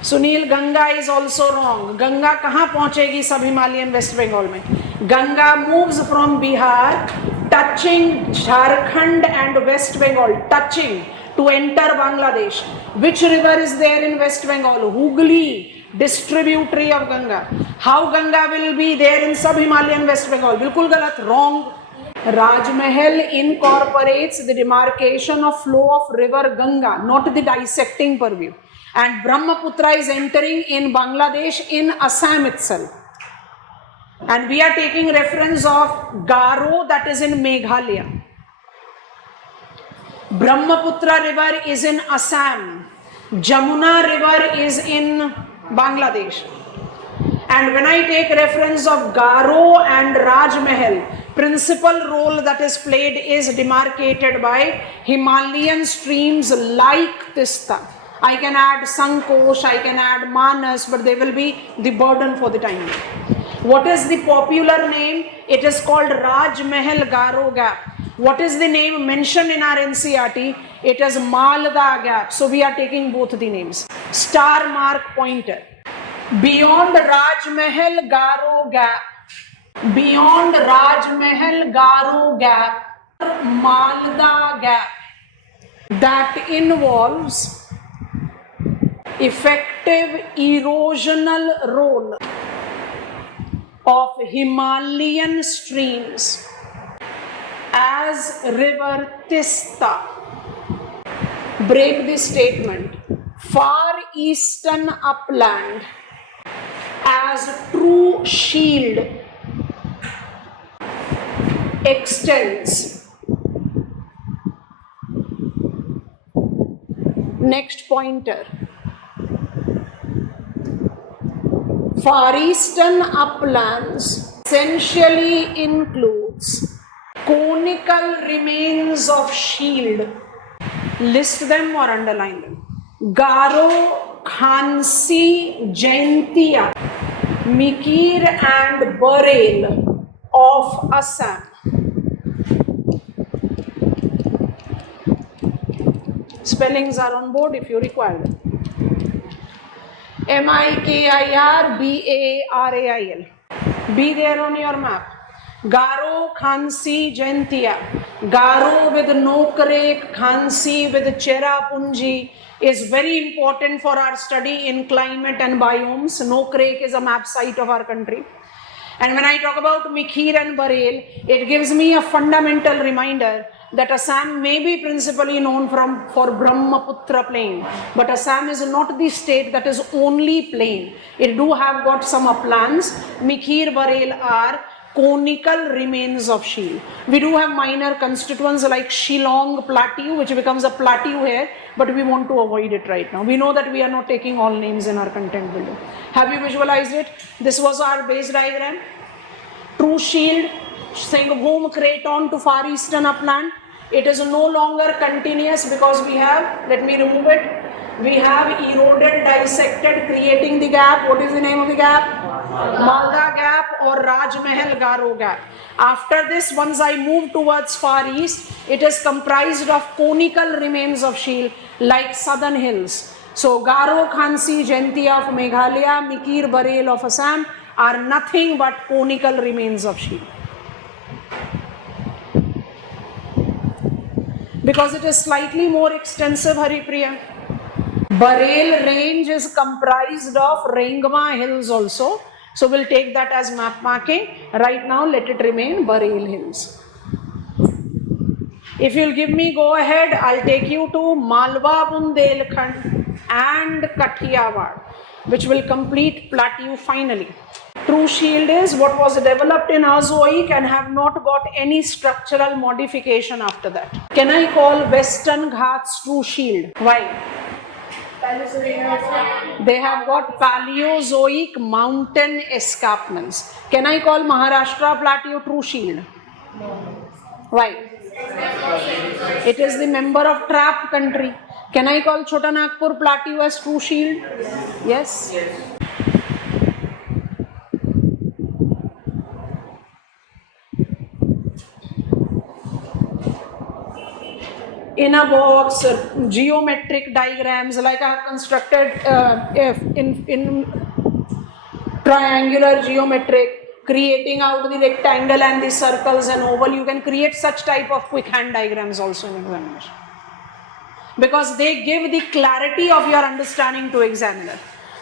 Sunil, Ganga is also wrong. Ganga kahan pahunchegi sub-Himalayan West Bengal mein? Ganga moves from Bihar, touching Jharkhand and West Bengal, touching to enter Bangladesh. Which river is there in West Bengal? Hooghly, distributary of Ganga. How Ganga will be there in sub-Himalayan West Bengal? Bilkul galat, wrong. Raj Mahal incorporates the demarcation of flow of river Ganga, not the dissecting purview. And Brahmaputra is entering in Bangladesh in Assam itself. And we are taking reference of Garo that is in Meghalaya. Brahmaputra river is in Assam. Jamuna river is in Bangladesh. And when I take reference of Garo and Raj Mahal, principal role that is played is demarcated by Himalayan streams like Tista. I can add Sankosh, I can add Manas, but they will be the burden for the time. What is the popular name? It is called Raj Mahal Garo Gap. What is the name mentioned in our NCERT? It is Malda Gap. So we are taking both the names. Star mark pointer. Beyond Raj Mahal Garo Gap, Beyond Rajmahal Garo Gap, Malda Gap, that involves effective erosional role of Himalayan streams as river Tista. Break this statement. Far eastern upland as true shield extends. Next pointer. Far eastern uplands essentially includes conical remains of shield. List them or underline them. Garo, Khansi, Jaintia, Mikir and Bareil of Assam. Spellings are on board if you require them. Mikirbarrail. Be there on your map. Garo, Khansi, Jaintia. Garo with Nokrek, Khansi with Cherrapunji is very important for our study in climate and biomes. Nokrek is a map site of our country. And when I talk about Mikir and Bareil, it gives me a fundamental reminder that Assam may be principally known for Brahmaputra plain, but Assam is not the state that is only plain. It do have got some uplands. Mikir, Bareil are conical remains of shield. We do have minor constituents like Shillong Plateau, which becomes a plateau here, but we want to avoid it right now. We know that we are not taking all names in our content builder. Have you visualized it? This was our base diagram. True shield, Singhbhum Craton to far eastern upland. It is no longer continuous because we have, let me remove it, we have eroded, dissected, creating the gap. What is the name of the gap? Malda Gap or Rajmahal Garo Gap. After this, once I move towards far east, it is comprised of conical remains of shield like southern hills. So Garo, Khansi, Jaintia of Meghalaya, Mikir, Bareil of Assam are nothing but conical remains of shield. Because it is slightly more extensive, Haripriya. Bareil range is comprised of Rengma hills also. So we'll take that as map marking. Right now, let it remain Bareil hills. If you'll give me go ahead, I'll take you to Malwa Bundelkhand and Kathiawar, which will complete plateau finally. True shield is what was developed in Azoic and have not got any structural modification after that. Can I call Western Ghats true shield? Why? They have got Paleozoic mountain escarpments. Can I call Maharashtra Plateau true shield? No. Why? It is the member of trap country. Can I call Chota Nagpur Plateau as true shield? Yes? Yes. In a box, geometric diagrams like I have constructed in triangular geometric, creating out the rectangle and the circles and oval. You can create such type of quick hand diagrams also in examination, because they give the clarity of your understanding to examiner.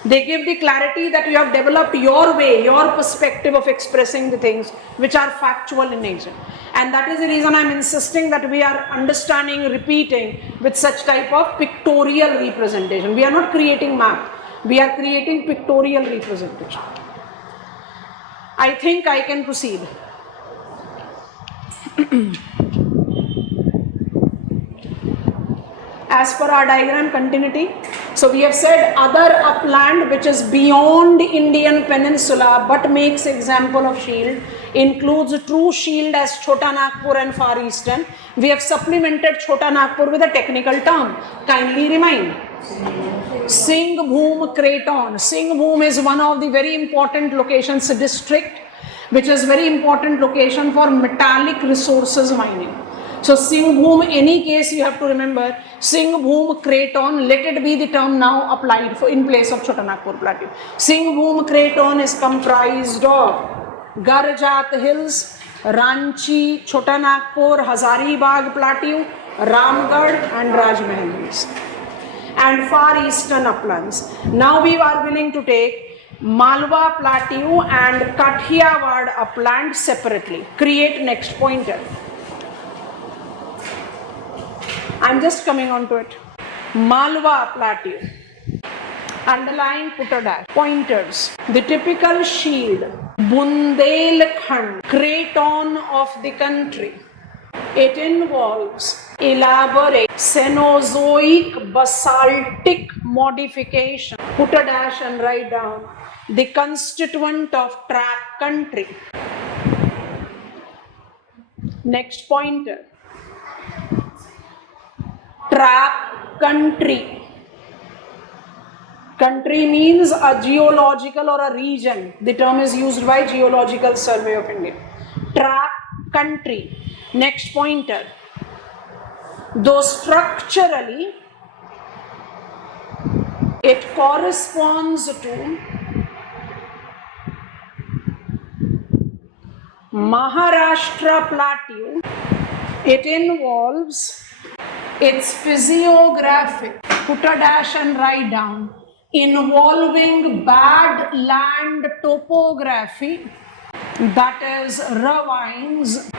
They give the clarity that you have developed your way, your perspective of expressing the things which are factual in nature. And that is the reason I am insisting that we are understanding, repeating with such type of pictorial representation. We are not creating map, we are creating pictorial representation. I think I can proceed. As per our diagram continuity, so we have said other upland which is beyond Indian peninsula but makes example of shield includes true shield as Chota Nagpur and far eastern. We have supplemented Chota Nagpur with a technical term. Kindly remind. Singhbhum Craton. Singhbhum is one of the very important locations, district, which is very important location for metallic resources mining. So Singhbhum, any case you have to remember, Singhbhum Craton, let it be the term now applied for in place of Chota Nagpur Plateau. Singhbhum Craton is comprised of Garjat Hills, Ranchi, Chota Nagpur, Hazaribagh Plateau, Ramgarh and Rajmahal Hills, and far eastern uplands. Now we are willing to take Malwa Plateau and Kathiawad upland separately. Create next pointer. I'm just coming on to it. Malwa Plateau. Underline, put a dash. Pointers. The typical shield. Bundelkhand, craton of the country. It involves elaborate Cenozoic basaltic modification. Put a dash and write down the constituent of track country. Next pointer. Track country. Country means a geological or a region. The term is used by Geological Survey of India. Track country. Next pointer. Though structurally it corresponds to Maharashtra Plateau, it involves its physiographic, put a dash and write down, involving bad land topography, that is ravines,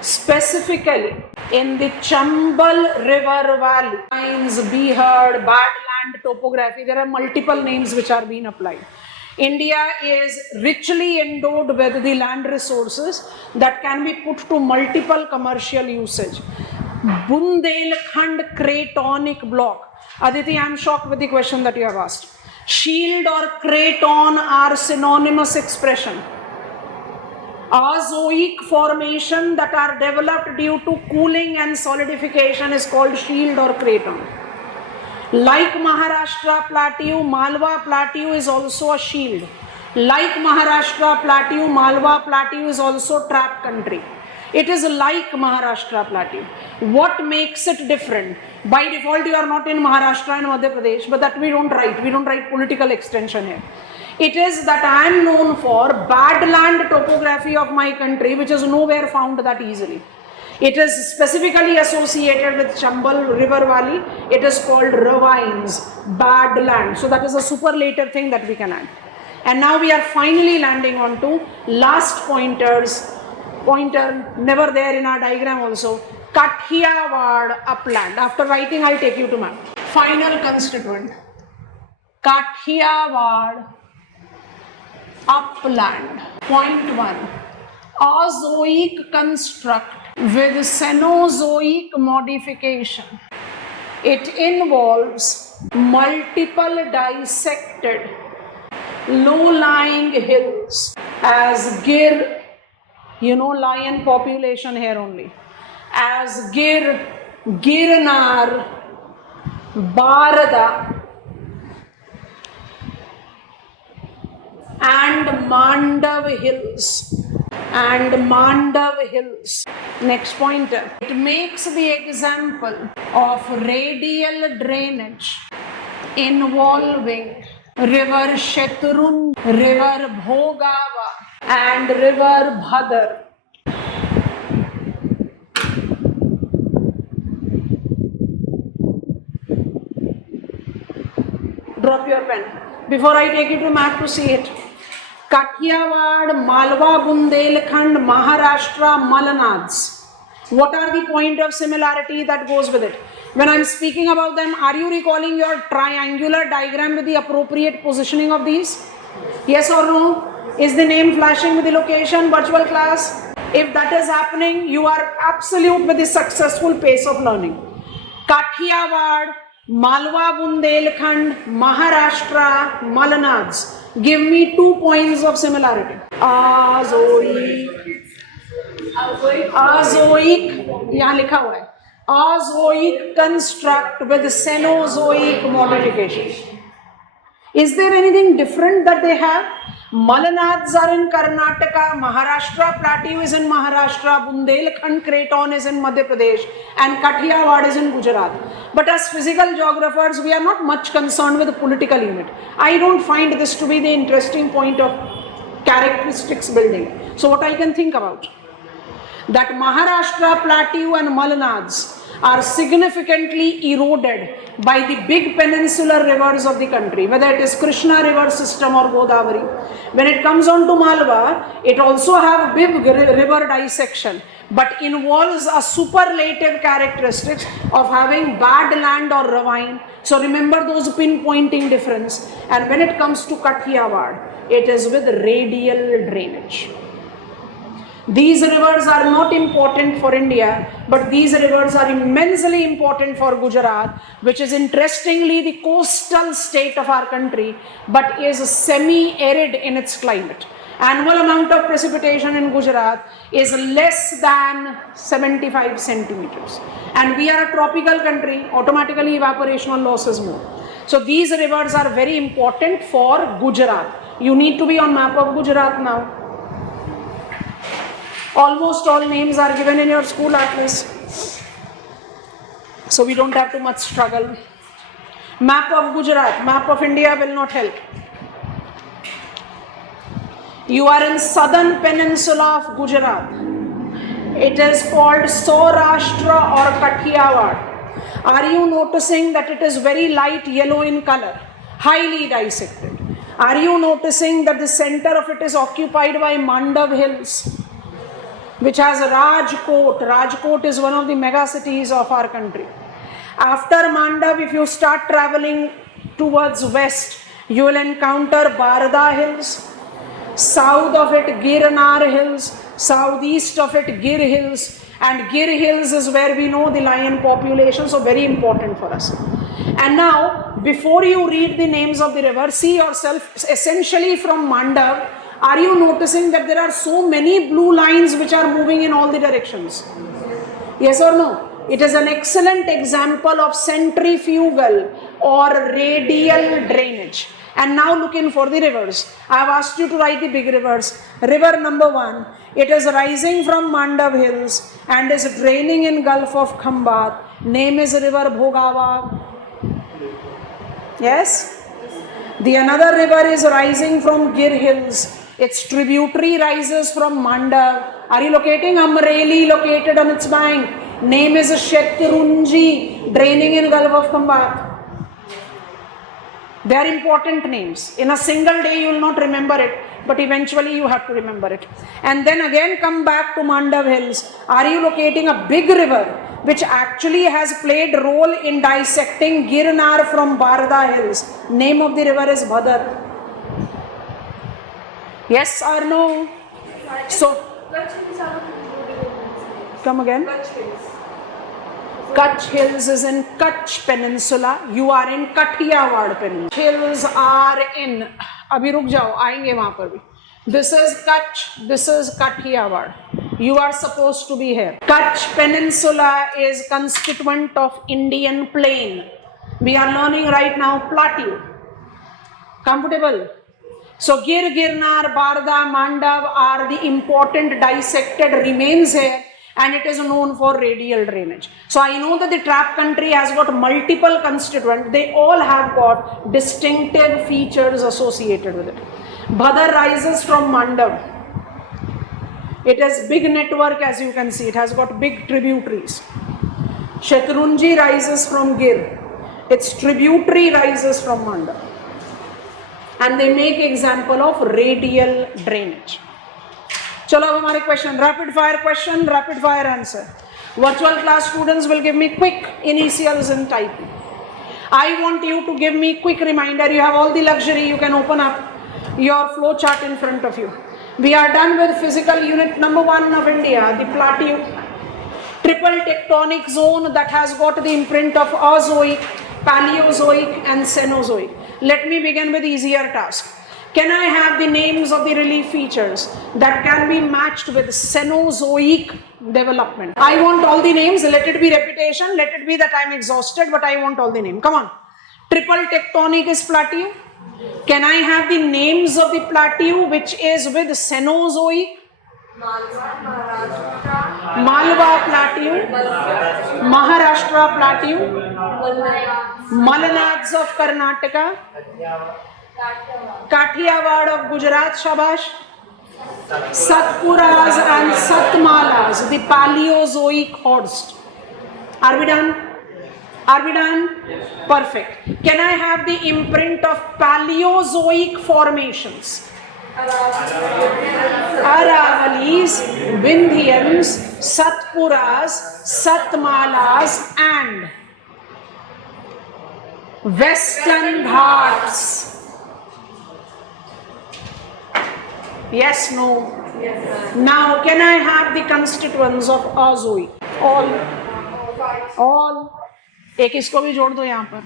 specifically in the Chambal River Valley. Ravines, Bihar, bad land topography, there are multiple names which are being applied. India is richly endowed with the land resources that can be put to multiple commercial usage. Bundelkhand cratonic block. Aditi, I am shocked with the question that you have asked. Shield or craton are synonymous expression. Azoic formation that are developed due to cooling and solidification is called shield or craton. Like Maharashtra Plateau, Malwa Plateau is also a shield. Like Maharashtra Plateau, Malwa Plateau is also trap country. It is like Maharashtra Plateau. What makes it different? By default, you are not in Maharashtra and Madhya Pradesh, but that we don't write. We don't write political extension here. It is that I am known for bad land topography of my country, which is nowhere found that easily. It is specifically associated with Chambal River Valley. It is called ravines, bad land. So that is a superlative thing that we can add. And now we are finally landing on to last pointers. Pointer never there in our diagram also. Kathiawad upland. After writing, I'll take you to map. Final constituent. Kathiawad upland. Point 1. Azoic construct with Cenozoic modification. It involves multiple dissected low-lying hills as Gir, you know, lion population here only, as Gir, Girnar, Barada and Mandav hills. Next pointer. It makes the example of radial drainage involving river Shatrun, river Bhogava and river Bhadar. Drop your pen before I take you to map to see it. Kathiawad, Malwa, Bundelkhand, Maharashtra, Malanads. What are the point of similarity that goes with it? When I am speaking about them, are you recalling your triangular diagram with the appropriate positioning of these? Yes or no? Is the name flashing with the location, virtual class? If that is happening, you are absolute with the successful pace of learning. Kathiawad, Malwa, Bundelkhand, Maharashtra, Malanads. Give me 2 points of similarity. Azoic, यहाँ लिखा हुआ है. Azoic construct with Cenozoic modification. Is there anything different that they have? Malanads are in Karnataka, Maharashtra Plateau is in Maharashtra, Bundelkhand Craton is in Madhya Pradesh, and Kathiawad is in Gujarat. But as physical geographers, we are not much concerned with the political unit. I don't find this to be the interesting point of characteristics building. So what I can think about? That Maharashtra Plateau and Malanads are significantly eroded by the big peninsular rivers of the country, whether it is Krishna river system or Godavari. When it comes on to Malwa, it also have big river dissection, but involves a superlative characteristics of having bad land or ravine. So remember those pinpointing difference. And when it comes to Kathiawad, it is with radial drainage. These rivers are not important for India, but these rivers are immensely important for Gujarat, which is interestingly the coastal state of our country, but is semi-arid in its climate. Annual amount of precipitation in Gujarat is less than 75 centimeters. And we are a tropical country, automatically evaporational loss is more. So these rivers are very important for Gujarat. You need to be on map of Gujarat now. Almost all names are given in your school atlas, so we don't have too much struggle. Map of Gujarat, map of India will not help. You are in southern peninsula of Gujarat. It is called Saurashtra or Kathiawad. Are you noticing that it is very light yellow in color, highly dissected? Are you noticing that the center of it is occupied by Mandav Hills, which has Rajkot. Rajkot is one of the mega cities of our country. After Mandav, if you start traveling towards west, you will encounter Barda Hills, south of it Girnar Hills, southeast of it Gir Hills, and Gir Hills is where we know the lion population, so very important for us. And now, before you read the names of the rivers, see yourself essentially from Mandav. Are you noticing that there are so many blue lines which are moving in all the directions? Yes or no? It is an excellent example of centrifugal or radial drainage. And now looking for the rivers. I have asked you to write the big rivers. River number 1, it is rising from Mandav Hills and is draining in Gulf of Khambat. Name is River Bhogava. Yes? The another river is rising from Gir Hills. Its tributary rises from Mandav. Are you locating? Amreli located on its bank. Name is Shetrunji, draining in Gulf of Khambat. They are important names. In a single day you will not remember it, but eventually you have to remember it. And then again come back to Mandav Hills. Are you locating a big river which actually has played role in dissecting Girnar from Barda Hills? Name of the river is Bhadar. Yes or no? So, come again. Kutch Hills is in Kutch Peninsula. You are in Kathiawad Peninsula. Hills are in. Abhi ruk jao, aayenge wahan par bhi. This is Kutch. This is Kathiawad. You are supposed to be here. Kutch Peninsula is constituent of Indian Plain. We are learning right now Plateau. Comfortable? So Gir, Girnar, Barda, Mandav are the important dissected remains here, and it is known for radial drainage. So I know that the trap country has got multiple constituents. They all have got distinctive features associated with it. Bhadar rises from Mandav. It has big network, as you can see. It has got big tributaries. Shetrunji rises from Gir. Its tributary rises from Mandav. And they make example of radial drainage. Chalo, ab hamare question, rapid fire answer. Virtual class students will give me quick initials in typing. I want you to give me quick reminder. You have all the luxury, you can open up your flow chart in front of you. We are done with physical unit number 1 of India, the plateau. Triple tectonic zone that has got the imprint of Azoic, Paleozoic and Cenozoic. Let me begin with easier task. Can I have the names of the relief features that can be matched with Cenozoic development? I want all the names. Let it be repetition. Let it be that I am exhausted, but I want all the names. Come on. Triple tectonic is plateau. Can I have the names of the plateau which is with Cenozoic? Malwa Plateau, Maharashtra Plateau, Malanads of Karnataka, Kathiawad of Gujarat, Shabash, Satpuras and Satmalas, the Paleozoic host. Are we done? Are we done? Perfect. Can I have the imprint of Paleozoic formations? Aravalis, Vindhyans, Satpuras, Satmalas, and Western Ghats. Yes, no? Yes. Now, can I have the constituents of Azoic? All. एक इसको भी जोड़ दो यहाँ पर.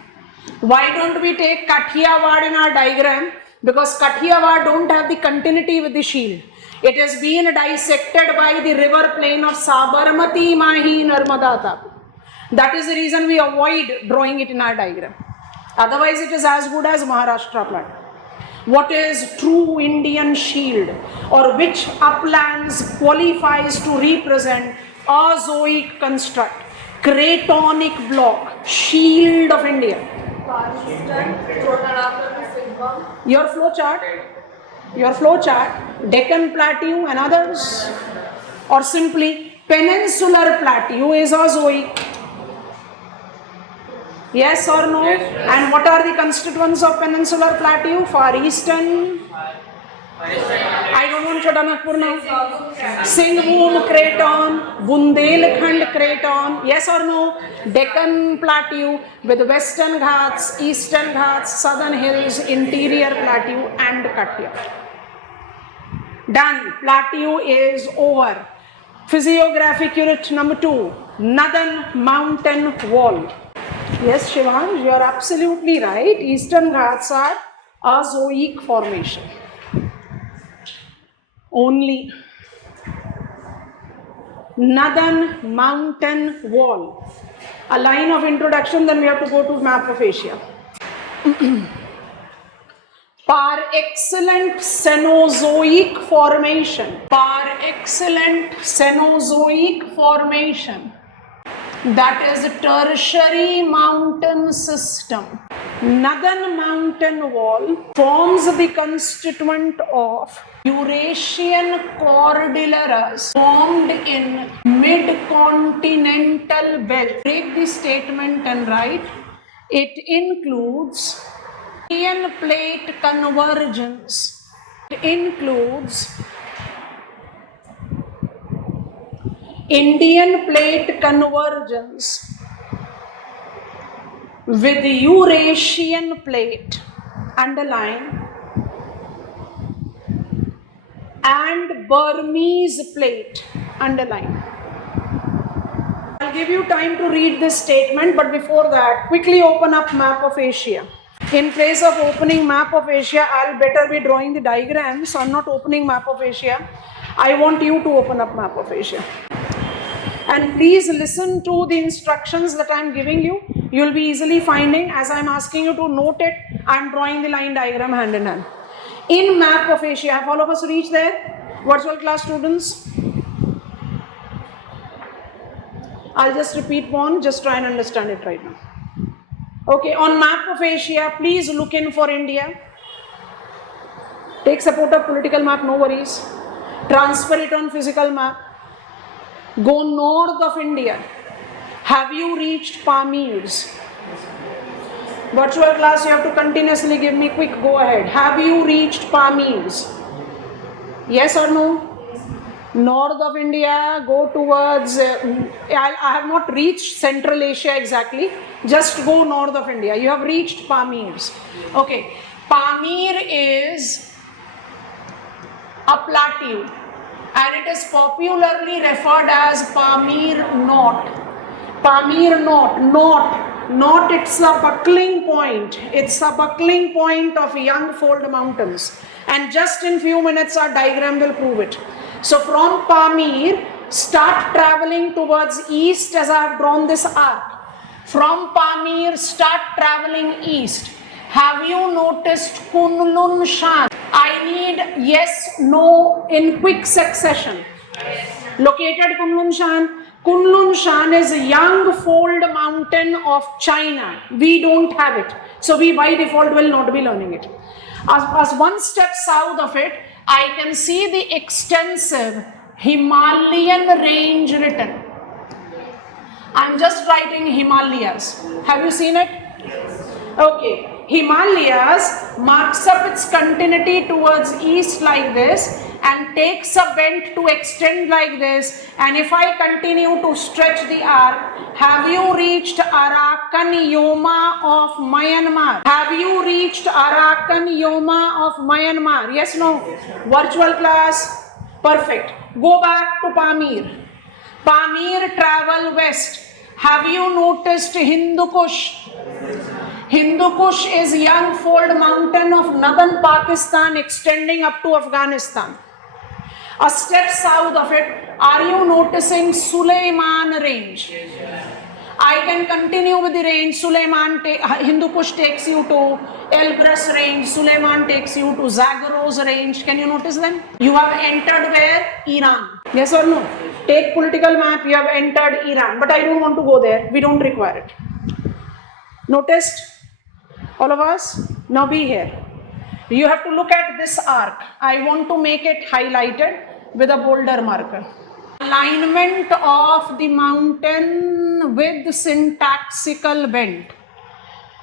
Why don't we take Kathiawar in our diagram? Because Kathiawar don't have the continuity with the shield. It has been dissected by the river plain of Sabarmati, Mahi, Narmada Tapi. That is the reason we avoid drawing it in our diagram. Otherwise, it is as good as Maharashtra plateau. What is true Indian shield, or which uplands qualifies to represent Azoic construct, Cratonic block, shield of India? Your flow chart, Deccan Plateau and others, or simply Peninsular Plateau is Azoic. Yes or no? Yes. And what are the constituents of Peninsular Plateau? Far Eastern. I don't want Chotanagpur now. Singhbhum Craton, Bundelkhand Craton. Yes or no? Deccan Plateau with Western Ghats, Eastern Ghats, Southern Hills, Interior Plateau, and Kathiawar. Done. Plateau is over. Physiographic unit number 2. Northern Mountain Wall. Yes, Shivansh, you are absolutely right. Eastern Ghats are Azoic formation. Only Northern Mountain Wall. A line of introduction, then we have to go to map of Asia. Par excellent Cenozoic formation. Par excellent Cenozoic formation. That is a tertiary mountain system. Northern Mountain Wall forms the constituent of Eurasian cordilleras formed in mid-continental belt. Break the statement and write, it includes Indian plate convergence. It includes Indian plate convergence with the Eurasian plate, underline, and Burmese plate, underline. I'll give you time to read this statement, but before that, quickly open up map of Asia. In place of opening map of Asia, I'll better be drawing the diagram, so I'm not opening map of Asia. I want you to open up map of Asia. And please listen to the instructions that I am giving you. You will be easily finding, as I am asking you to note it, I am drawing the line diagram hand in hand. In map of Asia, have all of us reached there? Virtual class students? I'll just repeat one, just try and understand it right now. Okay, on map of Asia, please look in for India. Take support of political map, no worries. Transfer it on physical map. Go north of India. Have you reached Pamirs? Virtual class, you have to continuously give me quick go ahead. Have you reached Pamirs? Yes or no? North of India, go towards, I have not reached Central Asia exactly, just go north of India. You have reached Pamirs. Okay, Pamir is a plateau and it is popularly referred as Pamir Knot. Pamir Knot, Knot, it's a buckling point. It's a buckling point of young fold mountains. And just in few minutes our diagram will prove it. So from Pamir, start traveling towards east as I have drawn this arc. From Pamir, start traveling east. Have you noticed Kunlun Shan? I need yes, no in quick succession. Located Kunlun Shan. Kunlun Shan is a young fold mountain of China. We don't have it. So we by default will not be learning it. As one step south of it, I can see the extensive Himalayan range written. I'm just writing Himalayas. Have you seen it? Okay. Himalayas marks up its continuity towards east like this and takes a bend to extend like this, and if I continue to stretch the arc, have you reached Arakan Yoma of Myanmar? Have you reached Arakan Yoma of Myanmar? Yes, no? Virtual class? Perfect. Go back to Pamir. Pamir, travel west. Have you noticed Hindu Kush? Hindu Kush is young fold mountain of northern Pakistan extending up to Afghanistan. A step south of it, are you noticing Suleiman range? I can continue with the range. Hindu Kush takes you to Elbrus range. Suleiman takes you to Zagros range. Can you notice them? You have entered where? Iran. Yes or no? Take political map. You have entered Iran. But I don't want to go there. We don't require it. Noticed? All of us? Now be here. You have to look at this arc. I want to make it highlighted with a bolder marker. Alignment of the mountain with syntaxical bend.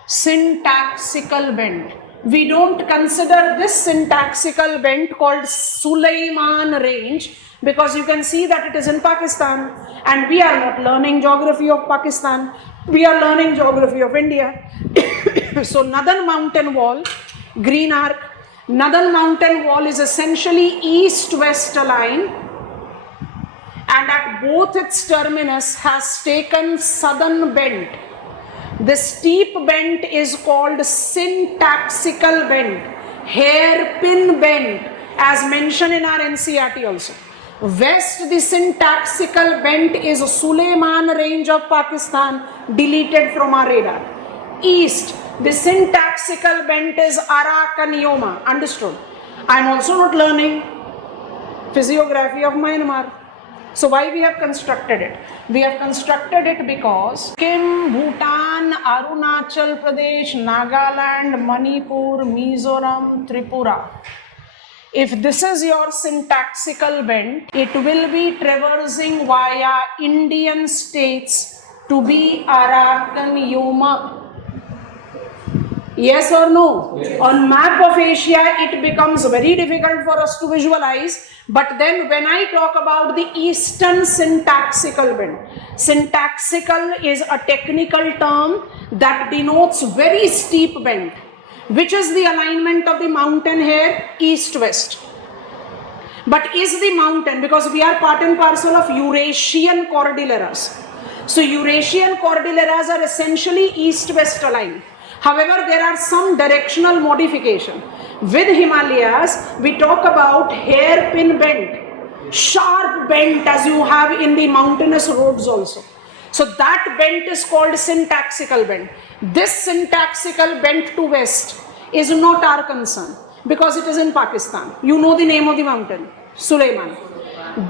Syntaxical bend. We don't consider this syntaxical bend called Suleiman range because you can see that it is in Pakistan and we are not learning geography of Pakistan. We are learning geography of India. So northern mountain wall, green arc, northern mountain wall is essentially east-west aligned, and at both its terminus has taken southern bend. The steep bend is called syntaxical bend, hairpin bend, as mentioned in our NCERT also. West, the syntaxical bend is Suleiman range of Pakistan, deleted from our radar. East, the syntaxical bend is Arakan Yoma. Understood? I am also not learning physiography of Myanmar. So why we have constructed it? We have constructed it because Sikkim, Bhutan, Arunachal Pradesh, Nagaland, Manipur, Mizoram, Tripura. If this is your syntaxical bend, it will be traversing via Indian states to be Arakan Yoma. Yes or no? Yes. On map of Asia, it becomes very difficult for us to visualize. But then when I talk about the eastern syntaxical bend, syntaxical is a technical term that denotes very steep bend. Which is the alignment of the mountain here? East-west. But is the mountain, because we are part and parcel of Eurasian Cordilleras. So Eurasian Cordilleras are essentially east-west aligned. However, there are some directional modification. With Himalayas, we talk about hairpin bend, sharp bend as you have in the mountainous roads also. So that bend is called syntaxical bend. This syntaxical bend to west is not our concern because it is in Pakistan. You know the name of the mountain, Suleiman.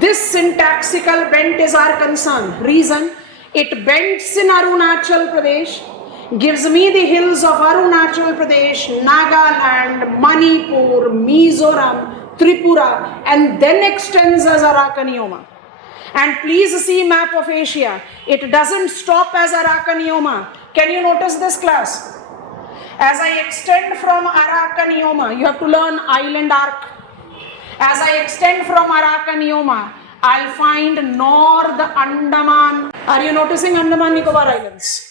This syntaxical bend is our concern. Reason, it bends in Arunachal Pradesh, gives me the hills of Arunachal Pradesh, Nagaland, Manipur, Mizoram, Tripura, and then extends as Arakan Yoma. And please see map of Asia. It doesn't stop as Arakan Yoma. Can you notice this class? As I extend from Arakan Yoma, you have to learn island arc. As I extend from Arakan Yoma, I'll find North Andaman. Are you noticing Andaman Nicobar Islands?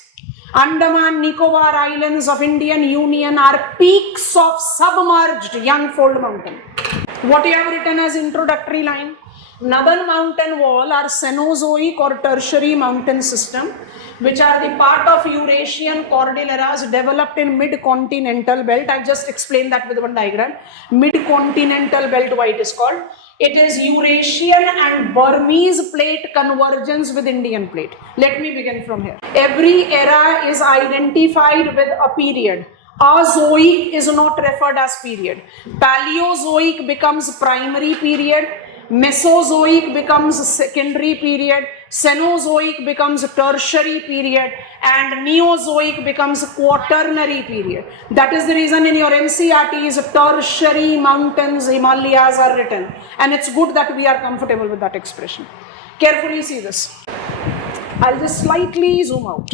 Andaman Nicobar Islands of Indian Union are peaks of submerged young fold mountain. What you have written as introductory line? Northern mountain wall are Cenozoic or tertiary mountain system, which are the part of Eurasian Cordilleras developed in mid-continental belt. I've just explained that with one diagram. Mid-continental belt, why it is called. It is Eurasian and Burmese plate convergence with Indian plate. Let me begin from here. Every era is identified with a period. Azoic is not referred as period. Paleozoic becomes primary period. Mesozoic becomes secondary period. Cenozoic becomes tertiary period, and Neozoic becomes quaternary period. That is the reason in your NCERT's tertiary mountains, Himalayas are written. And it's good that we are comfortable with that expression. Carefully see this. I'll just slightly zoom out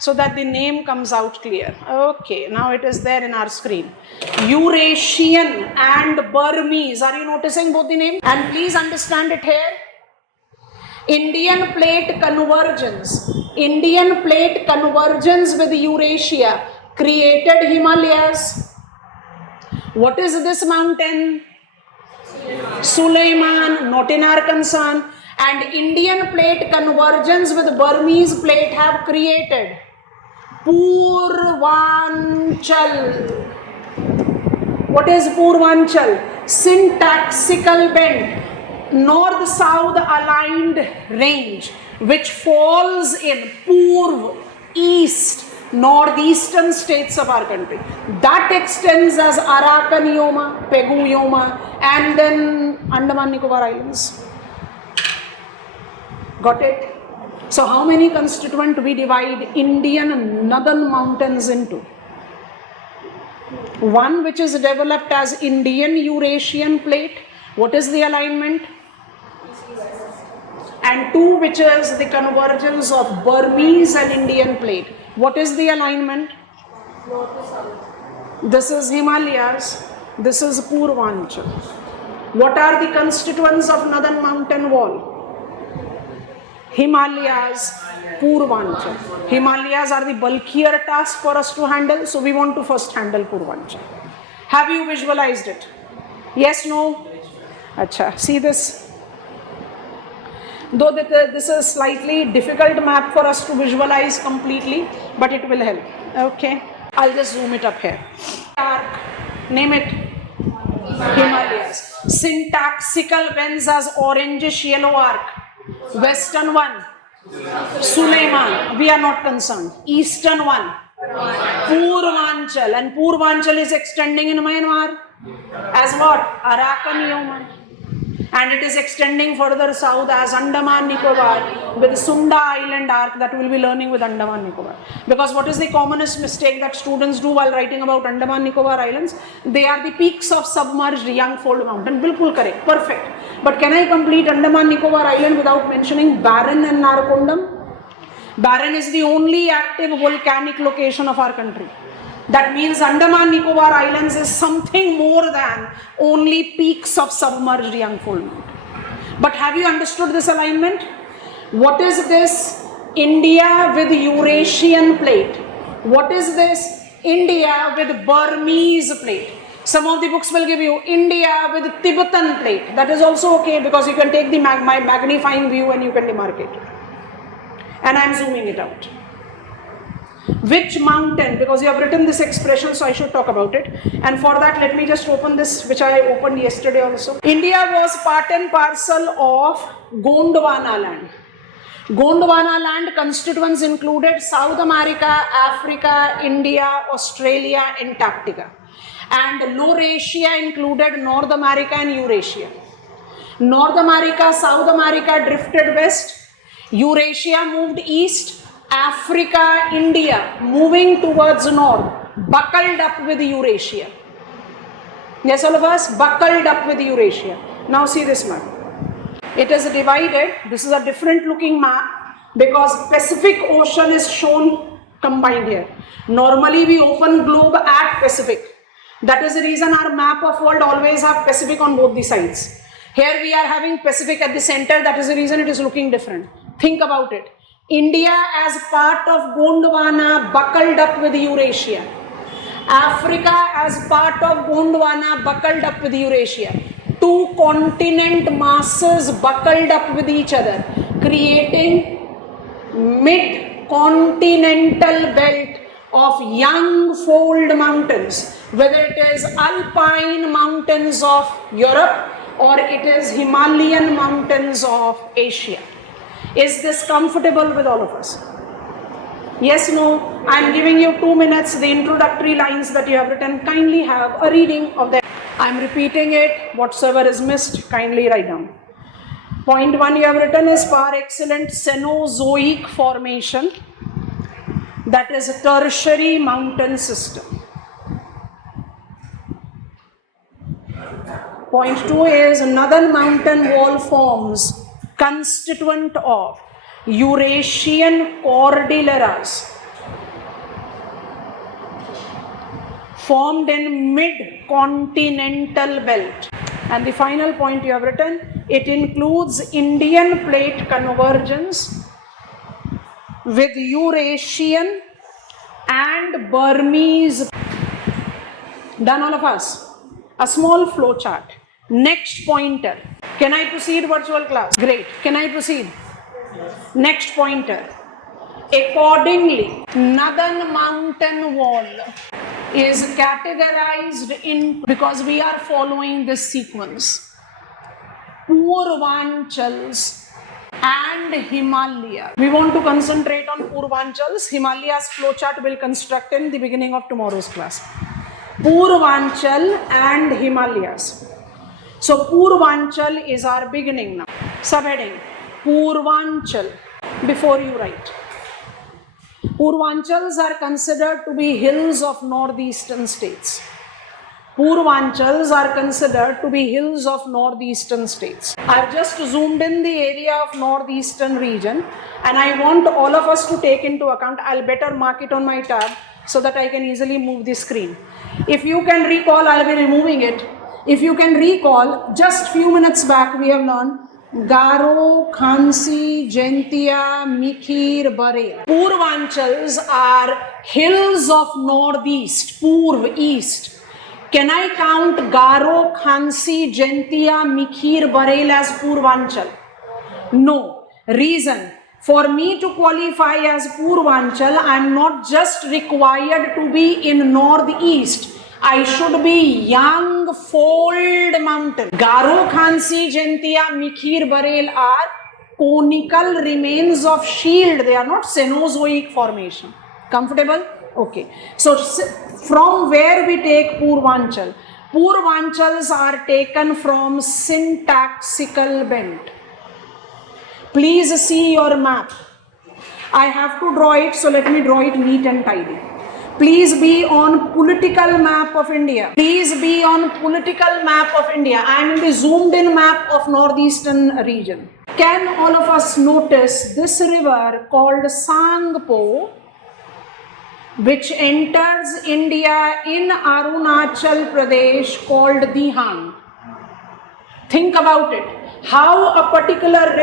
so that the name comes out clear. Okay, now it is there in our screen. Eurasian and Burmese. Are you noticing both the names? And please understand it here. Indian plate convergence. Indian plate convergence with Eurasia created Himalayas. What is this mountain? Suleiman, not in our concern. And Indian plate convergence with Burmese plate have created Purvanchal. What is Purvanchal? Syntaxical bend, north-south aligned range, which falls in Purv, east, northeastern states of our country. That extends as Arakan Yoma, Pegu Yoma, and then Andaman Nicobar Islands. Got it? So how many constituent we divide Indian northern mountains into? One which is developed as Indian Eurasian plate. What is the alignment? And two which is the convergence of Burmese and Indian plate. What is the alignment? This is Himalayas. This is Purvanchal. What are the constituents of northern mountain wall? Himalayas, Purvanchal. Himalayas are the bulkier task for us to handle, so we want to first handle Purvanchal. Have you visualized it? Yes, no? Acha, see this? Though this is slightly difficult map for us to visualize completely, but it will help. Okay, I'll just zoom it up here. Arc, name it. Himalayas. Syntaxical bends as orangish yellow arc. Western one, Suleiman, we are not concerned. Eastern one, Purvanchal, and Purvanchal is extending in Myanmar as what? Arakan Yoma. And it is extending further south as Andaman Nicobar with Sunda Island arc that we will be learning with Andaman Nicobar. Because what is the commonest mistake that students do while writing about Andaman Nicobar Islands? They are the peaks of submerged Yangfold mountain. Bilkul correct, perfect. But can I complete Andaman Nicobar Island without mentioning Barren and Narkondam? Barren is the only active volcanic location of our country. That means Andaman Nicobar Islands is something more than only peaks of submerged Yangfold mountain. But have you understood this alignment? What is this? India with Eurasian plate. What is this? India with Burmese plate. Some of the books will give you India with Tibetan plate. That is also okay because you can take the magnifying view and you can demarcate it. And I am zooming it out. Which mountain? Because you have written this expression, so I should talk about it. And for that, let me just open this, which I opened yesterday also. India was part and parcel of Gondwana land. Gondwana land constituents included South America, Africa, India, Australia, Antarctica. And Laurasia included North America and Eurasia. North America, South America drifted west. Eurasia moved east. Africa, India moving towards north, buckled up with Eurasia. Yes, all of us buckled up with Eurasia. Now see this map. It is divided. This is a different looking map because Pacific Ocean is shown combined here. Normally we open globe at Pacific. That is the reason our map of world always have Pacific on both the sides. Here we are having Pacific at the center. That is the reason it is looking different. Think about it. India as part of Gondwana buckled up with Eurasia. Africa as part of Gondwana buckled up with Eurasia. Two continent masses buckled up with each other, creating mid-continental belt of Yangfold mountains, whether it is alpine mountains of Europe or it is Himalayan mountains of Asia. Is this comfortable with all of us? Yes, no? I am giving you 2 minutes, the introductory lines that you have written. Kindly have a reading of them. I am repeating it. Whatsoever is missed, kindly write down. Point 1 you have written is par excellence Cenozoic formation, that is a tertiary mountain system. Point 2 is northern mountain wall forms constituent of Eurasian cordilleras formed in mid-continental belt. And the final point you have written, it includes Indian plate convergence with Eurasian and Burmese. Done all of us? A small flow chart. Next pointer. Can I proceed, virtual class? Great. Can I proceed? Next pointer. Accordingly, northern mountain wall is categorized in, because we are following this sequence, Purvanchals and Himalaya. We want to concentrate on Purvanchals. Himalayas flowchart will construct in the beginning of tomorrow's class. Purvanchal and Himalayas. So Purvanchal is our beginning now. Subheading, Purvanchal, before you write. Purvanchals are considered to be hills of northeastern states. Purvanchals are considered to be hills of northeastern states. I've just zoomed in the area of northeastern region and I want all of us to take into account. I'll better mark it on my tab so that I can easily move the screen. If you can recall, I'll be removing it. If you can recall, just few minutes back we have learned Garo, Khansi, Jaintia, Mikhir, Barel. Purvanchals are hills of northeast, Purv, east. Can I count Garo, Khansi, Jaintia, Mikhir, Barel as Purvanchal? No. Reason, for me to qualify as Purvanchal, I am not just required to be in northeast. I should be young fold mountain. Garo, Khansi, Jaintia, Mikhir, Barel are conical remains of shield. They are not Cenozoic formation. Comfortable? Okay. So from where we take Purvanchal? Purvanchals are taken from syntaxical bent. Please see your map. I have to draw it, so let me draw it neat and tidy. Please be on political map of India. Please be on political map of India. I am in the zoomed in map of northeastern region. Can all of us notice this river called Sangpo, which enters India in Arunachal Pradesh, called Dihang? Think about it. How a particular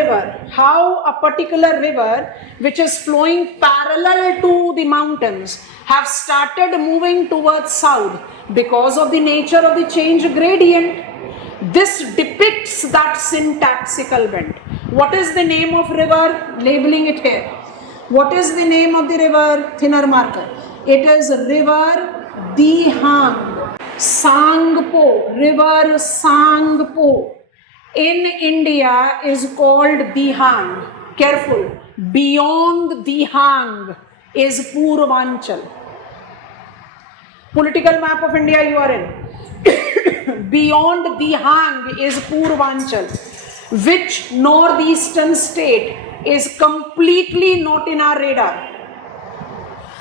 river which is flowing parallel to the mountains have started moving towards south because of the nature of the change gradient. This depicts that syntaxical bend. What is the name of river? Labeling it here. What is the name of the river? Thinner marker. It is river Dihang. Sangpo, river Sangpo in India is called Dihang. Careful, beyond Dihang is Purvanchal. Political map of India you are in. Beyond Dihang is Purvanchal. Which northeastern state is completely not in our radar?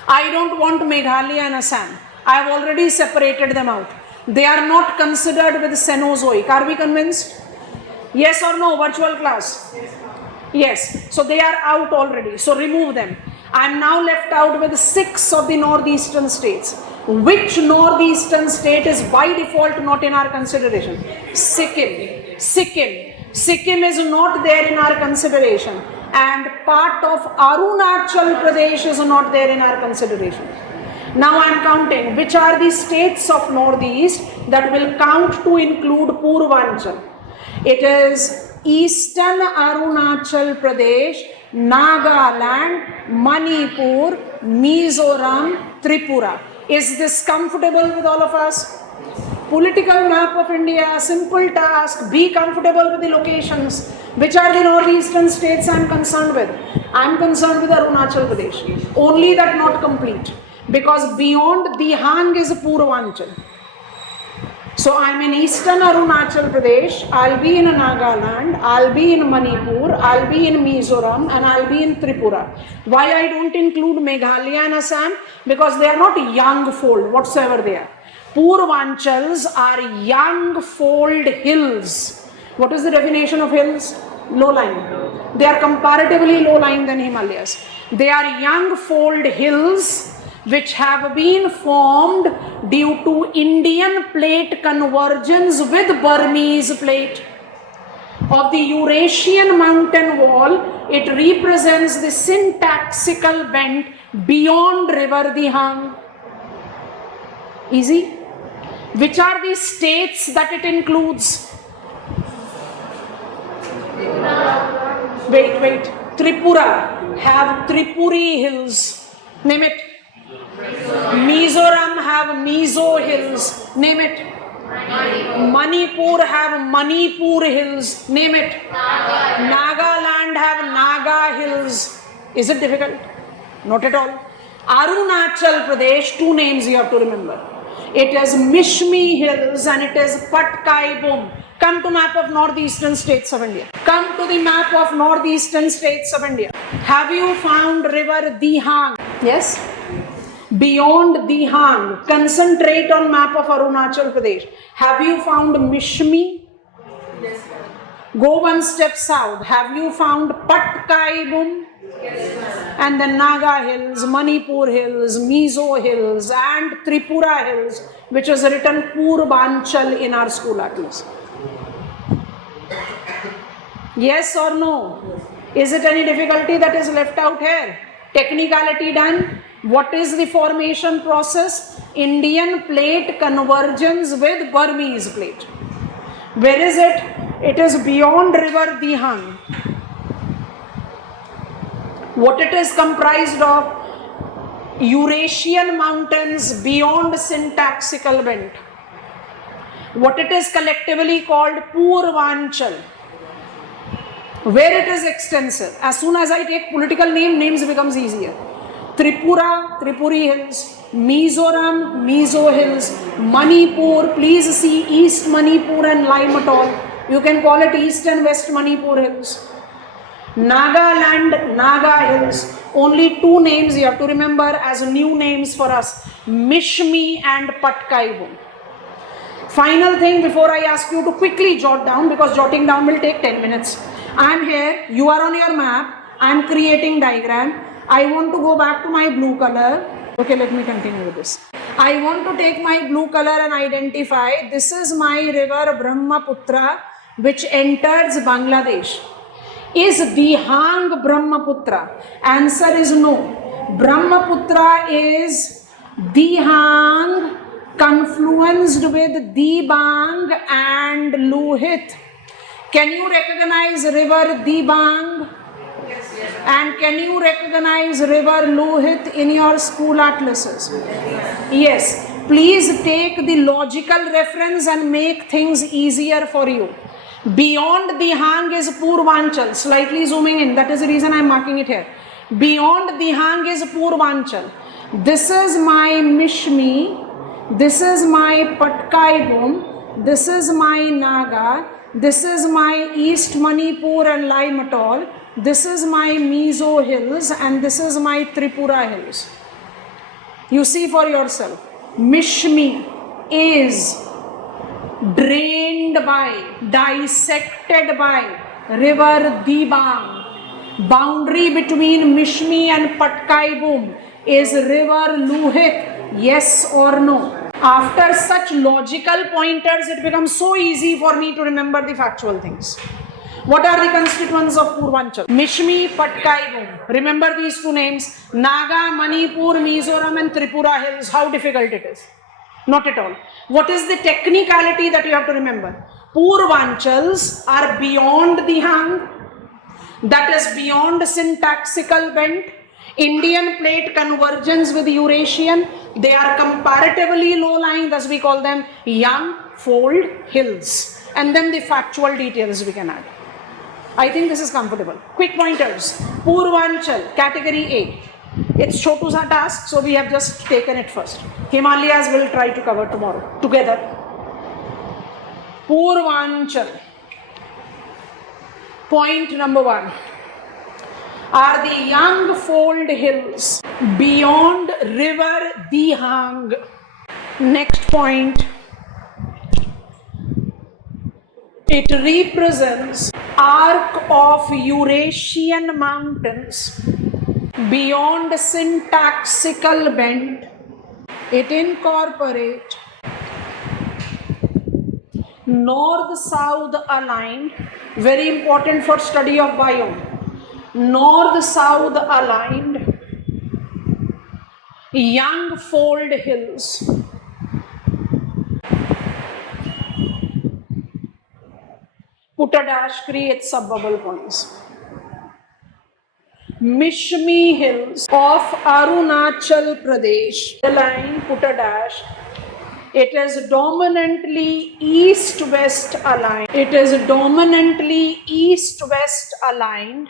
I don't want Meghalaya and Assam. I have already separated them out. They are not considered with Cenozoic. Are we convinced? Yes or no, virtual class? Yes. So they are out already. So remove them. I am now left out with 6 of the northeastern states. Which northeastern state is by default not in our consideration? Sikkim. Sikkim is not there in our consideration. And part of Arunachal Pradesh is not there in our consideration. Now I am counting which are the states of northeast that will count to include Purvanchal. It is Eastern Arunachal Pradesh, Nagaland, Manipur, Mizoram, Tripura. Is this comfortable with all of us? Political map of India, simple task, be comfortable with the locations. Which are the northeastern states I am concerned with? I am concerned with Arunachal Pradesh. Only that not complete. Because beyond Dihang is Purvanchal. So I'm in eastern Arunachal Pradesh, I'll be in Nagaland, I'll be in Manipur, I'll be in Mizoram, and I'll be in Tripura. Why I don't include Meghalaya and Assam? Because they are not young fold whatsoever they are. Purvanchals are young fold hills. What is the definition of hills? Low-lying. They are comparatively low-lying than Himalayas. They are young fold hills which have been formed due to Indian plate convergence with Burmese plate. Of the Eurasian mountain wall, it represents the syntaxical bend beyond river Dihang. Easy? Which are the states that it includes? Wait. Tripura have Tripuri hills. Name it. Mizoram have Mizo hills. Name it. Manipur have Manipur hills. Name it. Nagaland have Naga hills. Is it difficult? Not at all. Arunachal Pradesh, two names you have to remember. It is Mishmi hills and it is Patkai Bum. Come to map of northeastern states of India. Come to the map of northeastern states of India. Have you found river Dihang? Yes. Beyond Dihang, concentrate on map of Arunachal Pradesh. Have you found Mishmi? Yes. Go one step south. Have you found Patkai Bum? Yes. And the Naga hills, Manipur hills, Mizo hills, and Tripura hills, which is written Purvanchal in our school atlas. Yes or no? Is it any difficulty that is left out here? Technicality done. What is the formation process? Indian plate convergence with Burmese plate. Where is it? It is beyond river Dihang. What it is comprised of? Eurasian mountains beyond syntaxical belt. What it is collectively called? Purvanchal. Where it is extensive. As soon as I take political names becomes easier. Tripura, Tripuri hills, Mizoram, Mizo hills, Manipur, please see East Manipur and Lime Atoll. You can call it East and West Manipur hills. Nagaland, Naga hills. Only two names you have to remember as new names for us. Mishmi and Patkai Bum. Final thing before I ask you to quickly jot down, because jotting down will take 10 minutes. I am here, you are on your map, I am creating diagram. I want to go back to my blue color. Okay, let me continue with this. I want to take my blue color and identify this is my river Brahmaputra which enters Bangladesh. Is Dihang Brahmaputra? Answer is no. Brahmaputra is Dihang confluenced with Dibang and Lohit. Can you recognize river Dibang? Yes. And can you recognize river Lohit in your school atlases? Yes. Please take the logical reference and make things easier for you. Beyond Dihang is Purvanchal. Slightly zooming in. That is the reason I am marking it here. Beyond Dihang is Purvanchal. This is my Mishmi. This is my Patkai Bum. This is my Naga. This is my East Manipur and Lime Atoll. This is my Mizo hills and this is my Tripura hills. You see for yourself. Mishmi is drained by, dissected by river Dibang. Boundary between Mishmi and Patkai Bum is river Lohit. Yes or no? After such logical pointers, it becomes so easy for me to remember the factual things. What are the constituents of Purvanchal? Mishmi, Patkai Bum. Remember these two names. Naga, Manipur, Mizoram and Tripura hills. How difficult it is? Not at all. What is the technicality that you have to remember? Purvanchals are beyond Dihang. That is beyond syntaxical bent. Indian plate convergence with Eurasian. They are comparatively low-lying, thus we call them young fold hills. And then the factual details we can add. I think this is comfortable. Quick pointers. Purvanchal, category A. It's Chotu's task, so we have just taken it first. Himalayas will try to cover tomorrow together. Purvanchal. Point number 1 are the young fold hills beyond river Dihang. Next point, it represents arc of Eurasian mountains beyond syntaxical bend. It incorporates north-south aligned, very important for study of biome, north-south aligned young fold hills. Put a dash, create sub-bubble points. Mishmi Hills of Arunachal Pradesh. The line, put a dash. It is dominantly east-west aligned. It is dominantly east-west aligned.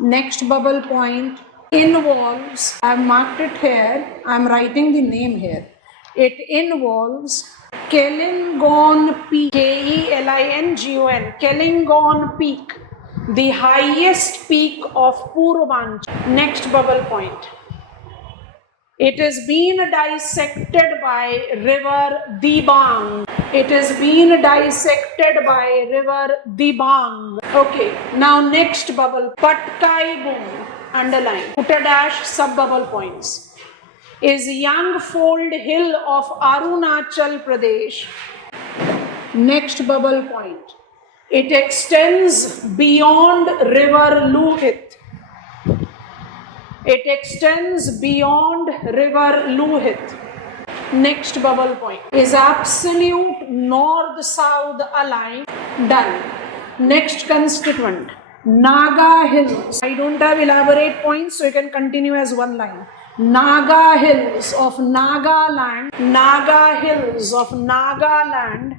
Next bubble point involves, I have marked it here, I am writing the name here. It involves Kelingon Peak, Kelingon, Kelingon Peak, the highest peak of Purvanchal. Next bubble point. It is being dissected by river Dibang. It is being dissected by river Dibang. Okay, now next bubble, Patkai Boom, underline, put a dash, sub bubble points, is young fold hill of Arunachal Pradesh. Next bubble point, it extends beyond river Lohit. It extends beyond river Lohit. Next bubble point is absolute north-south aligned. Done. Next constituent, Naga Hills. I don't have elaborate points, so you can continue as one line. Naga Hills of Nagaland. Naga Hills of Nagaland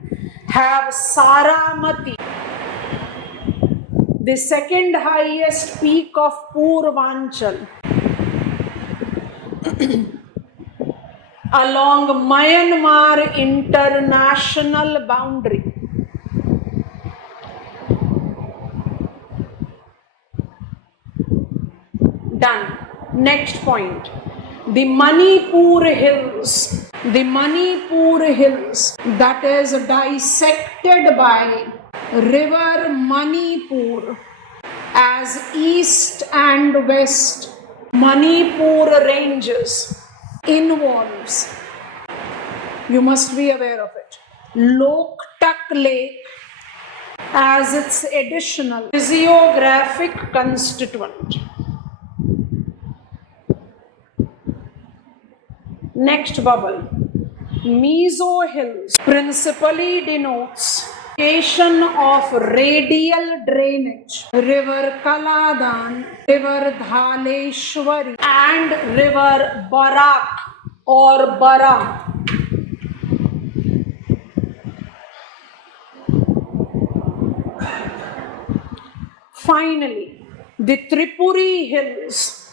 have Saramati, the second highest peak of Purvanchal, along Myanmar international boundary. Done. Next point, the Manipur Hills. The Manipur Hills, that is dissected by river Manipur as east and west. Manipur ranges involves, you must be aware of it, Loktak Lake as its additional physiographic constituent. Next bubble, Mizo Hills principally denotes location of radial drainage, river Kaladan, river Dhaleshwari and river Barak or Bara. Finally, the Tripuri Hills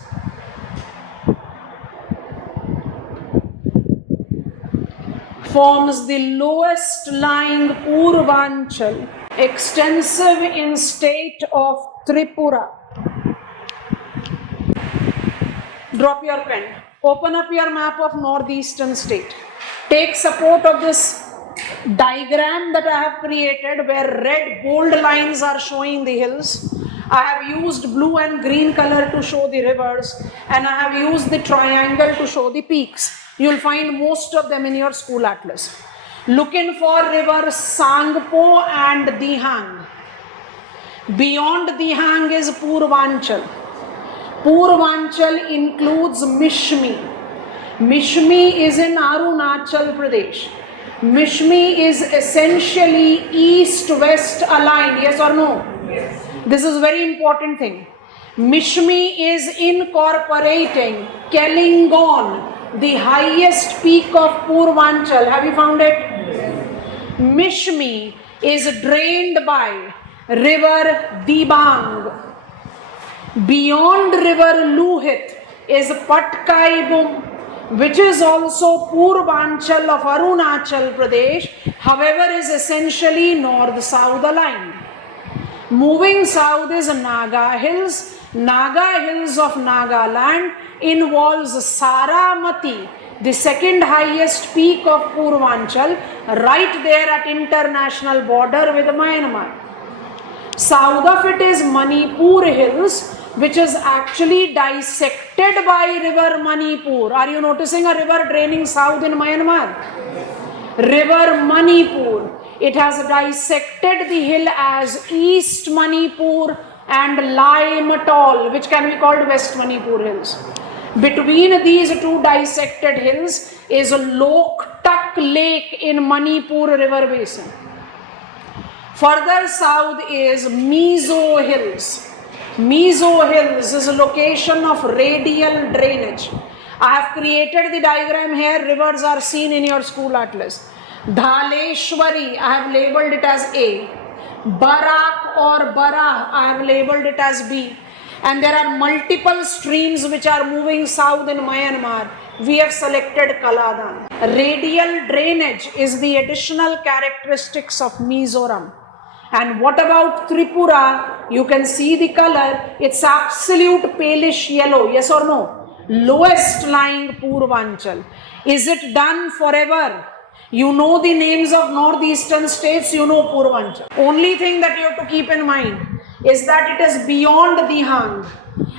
forms the lowest lying Purvanchal, extensive in state of Tripura. Drop your pen. Open up your map of northeastern state. Take support of this diagram that I have created where red bold lines are showing the hills. I have used blue and green color to show the rivers, and I have used the triangle to show the peaks. You will find most of them in your school atlas. Looking for river Sangpo and Dihang. Beyond Dihang is Purvanchal. Purvanchal includes Mishmi. Mishmi is in Arunachal Pradesh. Mishmi is essentially east-west aligned, yes or no? Yes. This is a very important thing. Mishmi is incorporating Kelingon, the highest peak of Purvanchal. Have you found it? Yes. Mishmi is drained by river Dibang. Beyond river Lohit is Patkai Boom. which is also Purvanchal of Arunachal Pradesh, however is essentially north-south aligned. Moving south is Naga Hills. Naga Hills of Nagaland involves Saramati, the second highest peak of Purvanchal, right there at international border with Myanmar. South of it is Manipur Hills, which is actually dissected by river Manipur. Are you noticing a river draining south in Myanmar? River Manipur. It has dissected the hill as East Manipur and Limetol, which can be called West Manipur Hills. Between these two dissected hills is Loktak Lake in Manipur River Basin. Further south is Mizo Hills. Mizo Hills is a location of radial drainage. I have created the diagram here. Rivers are seen in your school atlas. Dhaleshwari, I have labeled it as A. Barak or Barah, I have labeled it as B. And there are multiple streams which are moving south in Myanmar. We have selected Kaladan. Radial drainage is the additional characteristics of Mizoram. And what about Tripura? You can see the color. It's absolute palish yellow. Yes or no? Lowest lying Purvanchal. Is it done forever? You know the names of northeastern states, you know Purvanchal. Only thing that you have to keep in mind is that it is beyond Dihang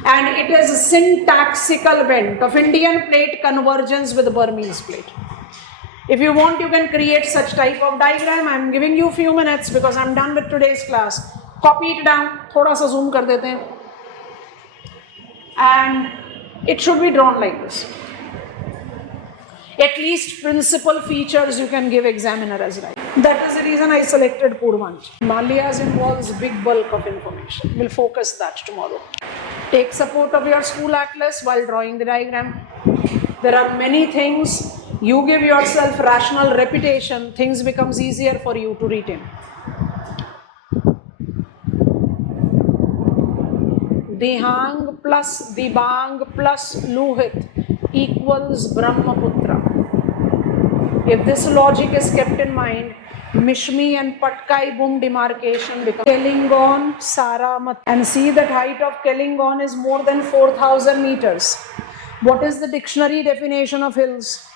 and it is a syntaxical bent of Indian plate convergence with Burmese plate. If you want, you can create such type of diagram. I am giving you a few minutes because I am done with today's class. Copy it down. थोड़ा सा zoom कर देते हैं. And it should be drawn like this. At least principal features you can give examiner as right. That is the reason I selected Purvanchal. Himalayas involves big bulk of information. We'll focus that tomorrow. Take support of your school atlas while drawing the diagram. There are many things. You give yourself rational repetition, things becomes easier for you to retain. Dihang plus Dibang plus Luhit equals Brahmaputra. If this logic is kept in mind, Mishmi and Patkai Boom demarcation becomes Kelingon, Saramat. And see that height of Kelingon is more than 4,000 meters. What is the dictionary definition of hills?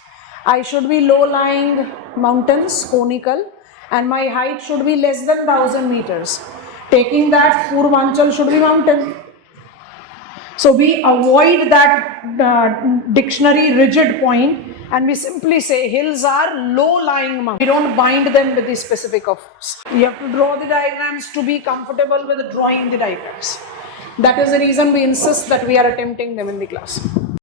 I should be low-lying mountains, conical, and my height should be less than 1,000 meters. Taking that, Purvanchal should be mountain. So we avoid that dictionary rigid point and we simply say hills are low-lying mountains. We don't bind them with the specific of. You have to draw the diagrams to be comfortable with drawing the diagrams. That is the reason we insist that we are attempting them in the class.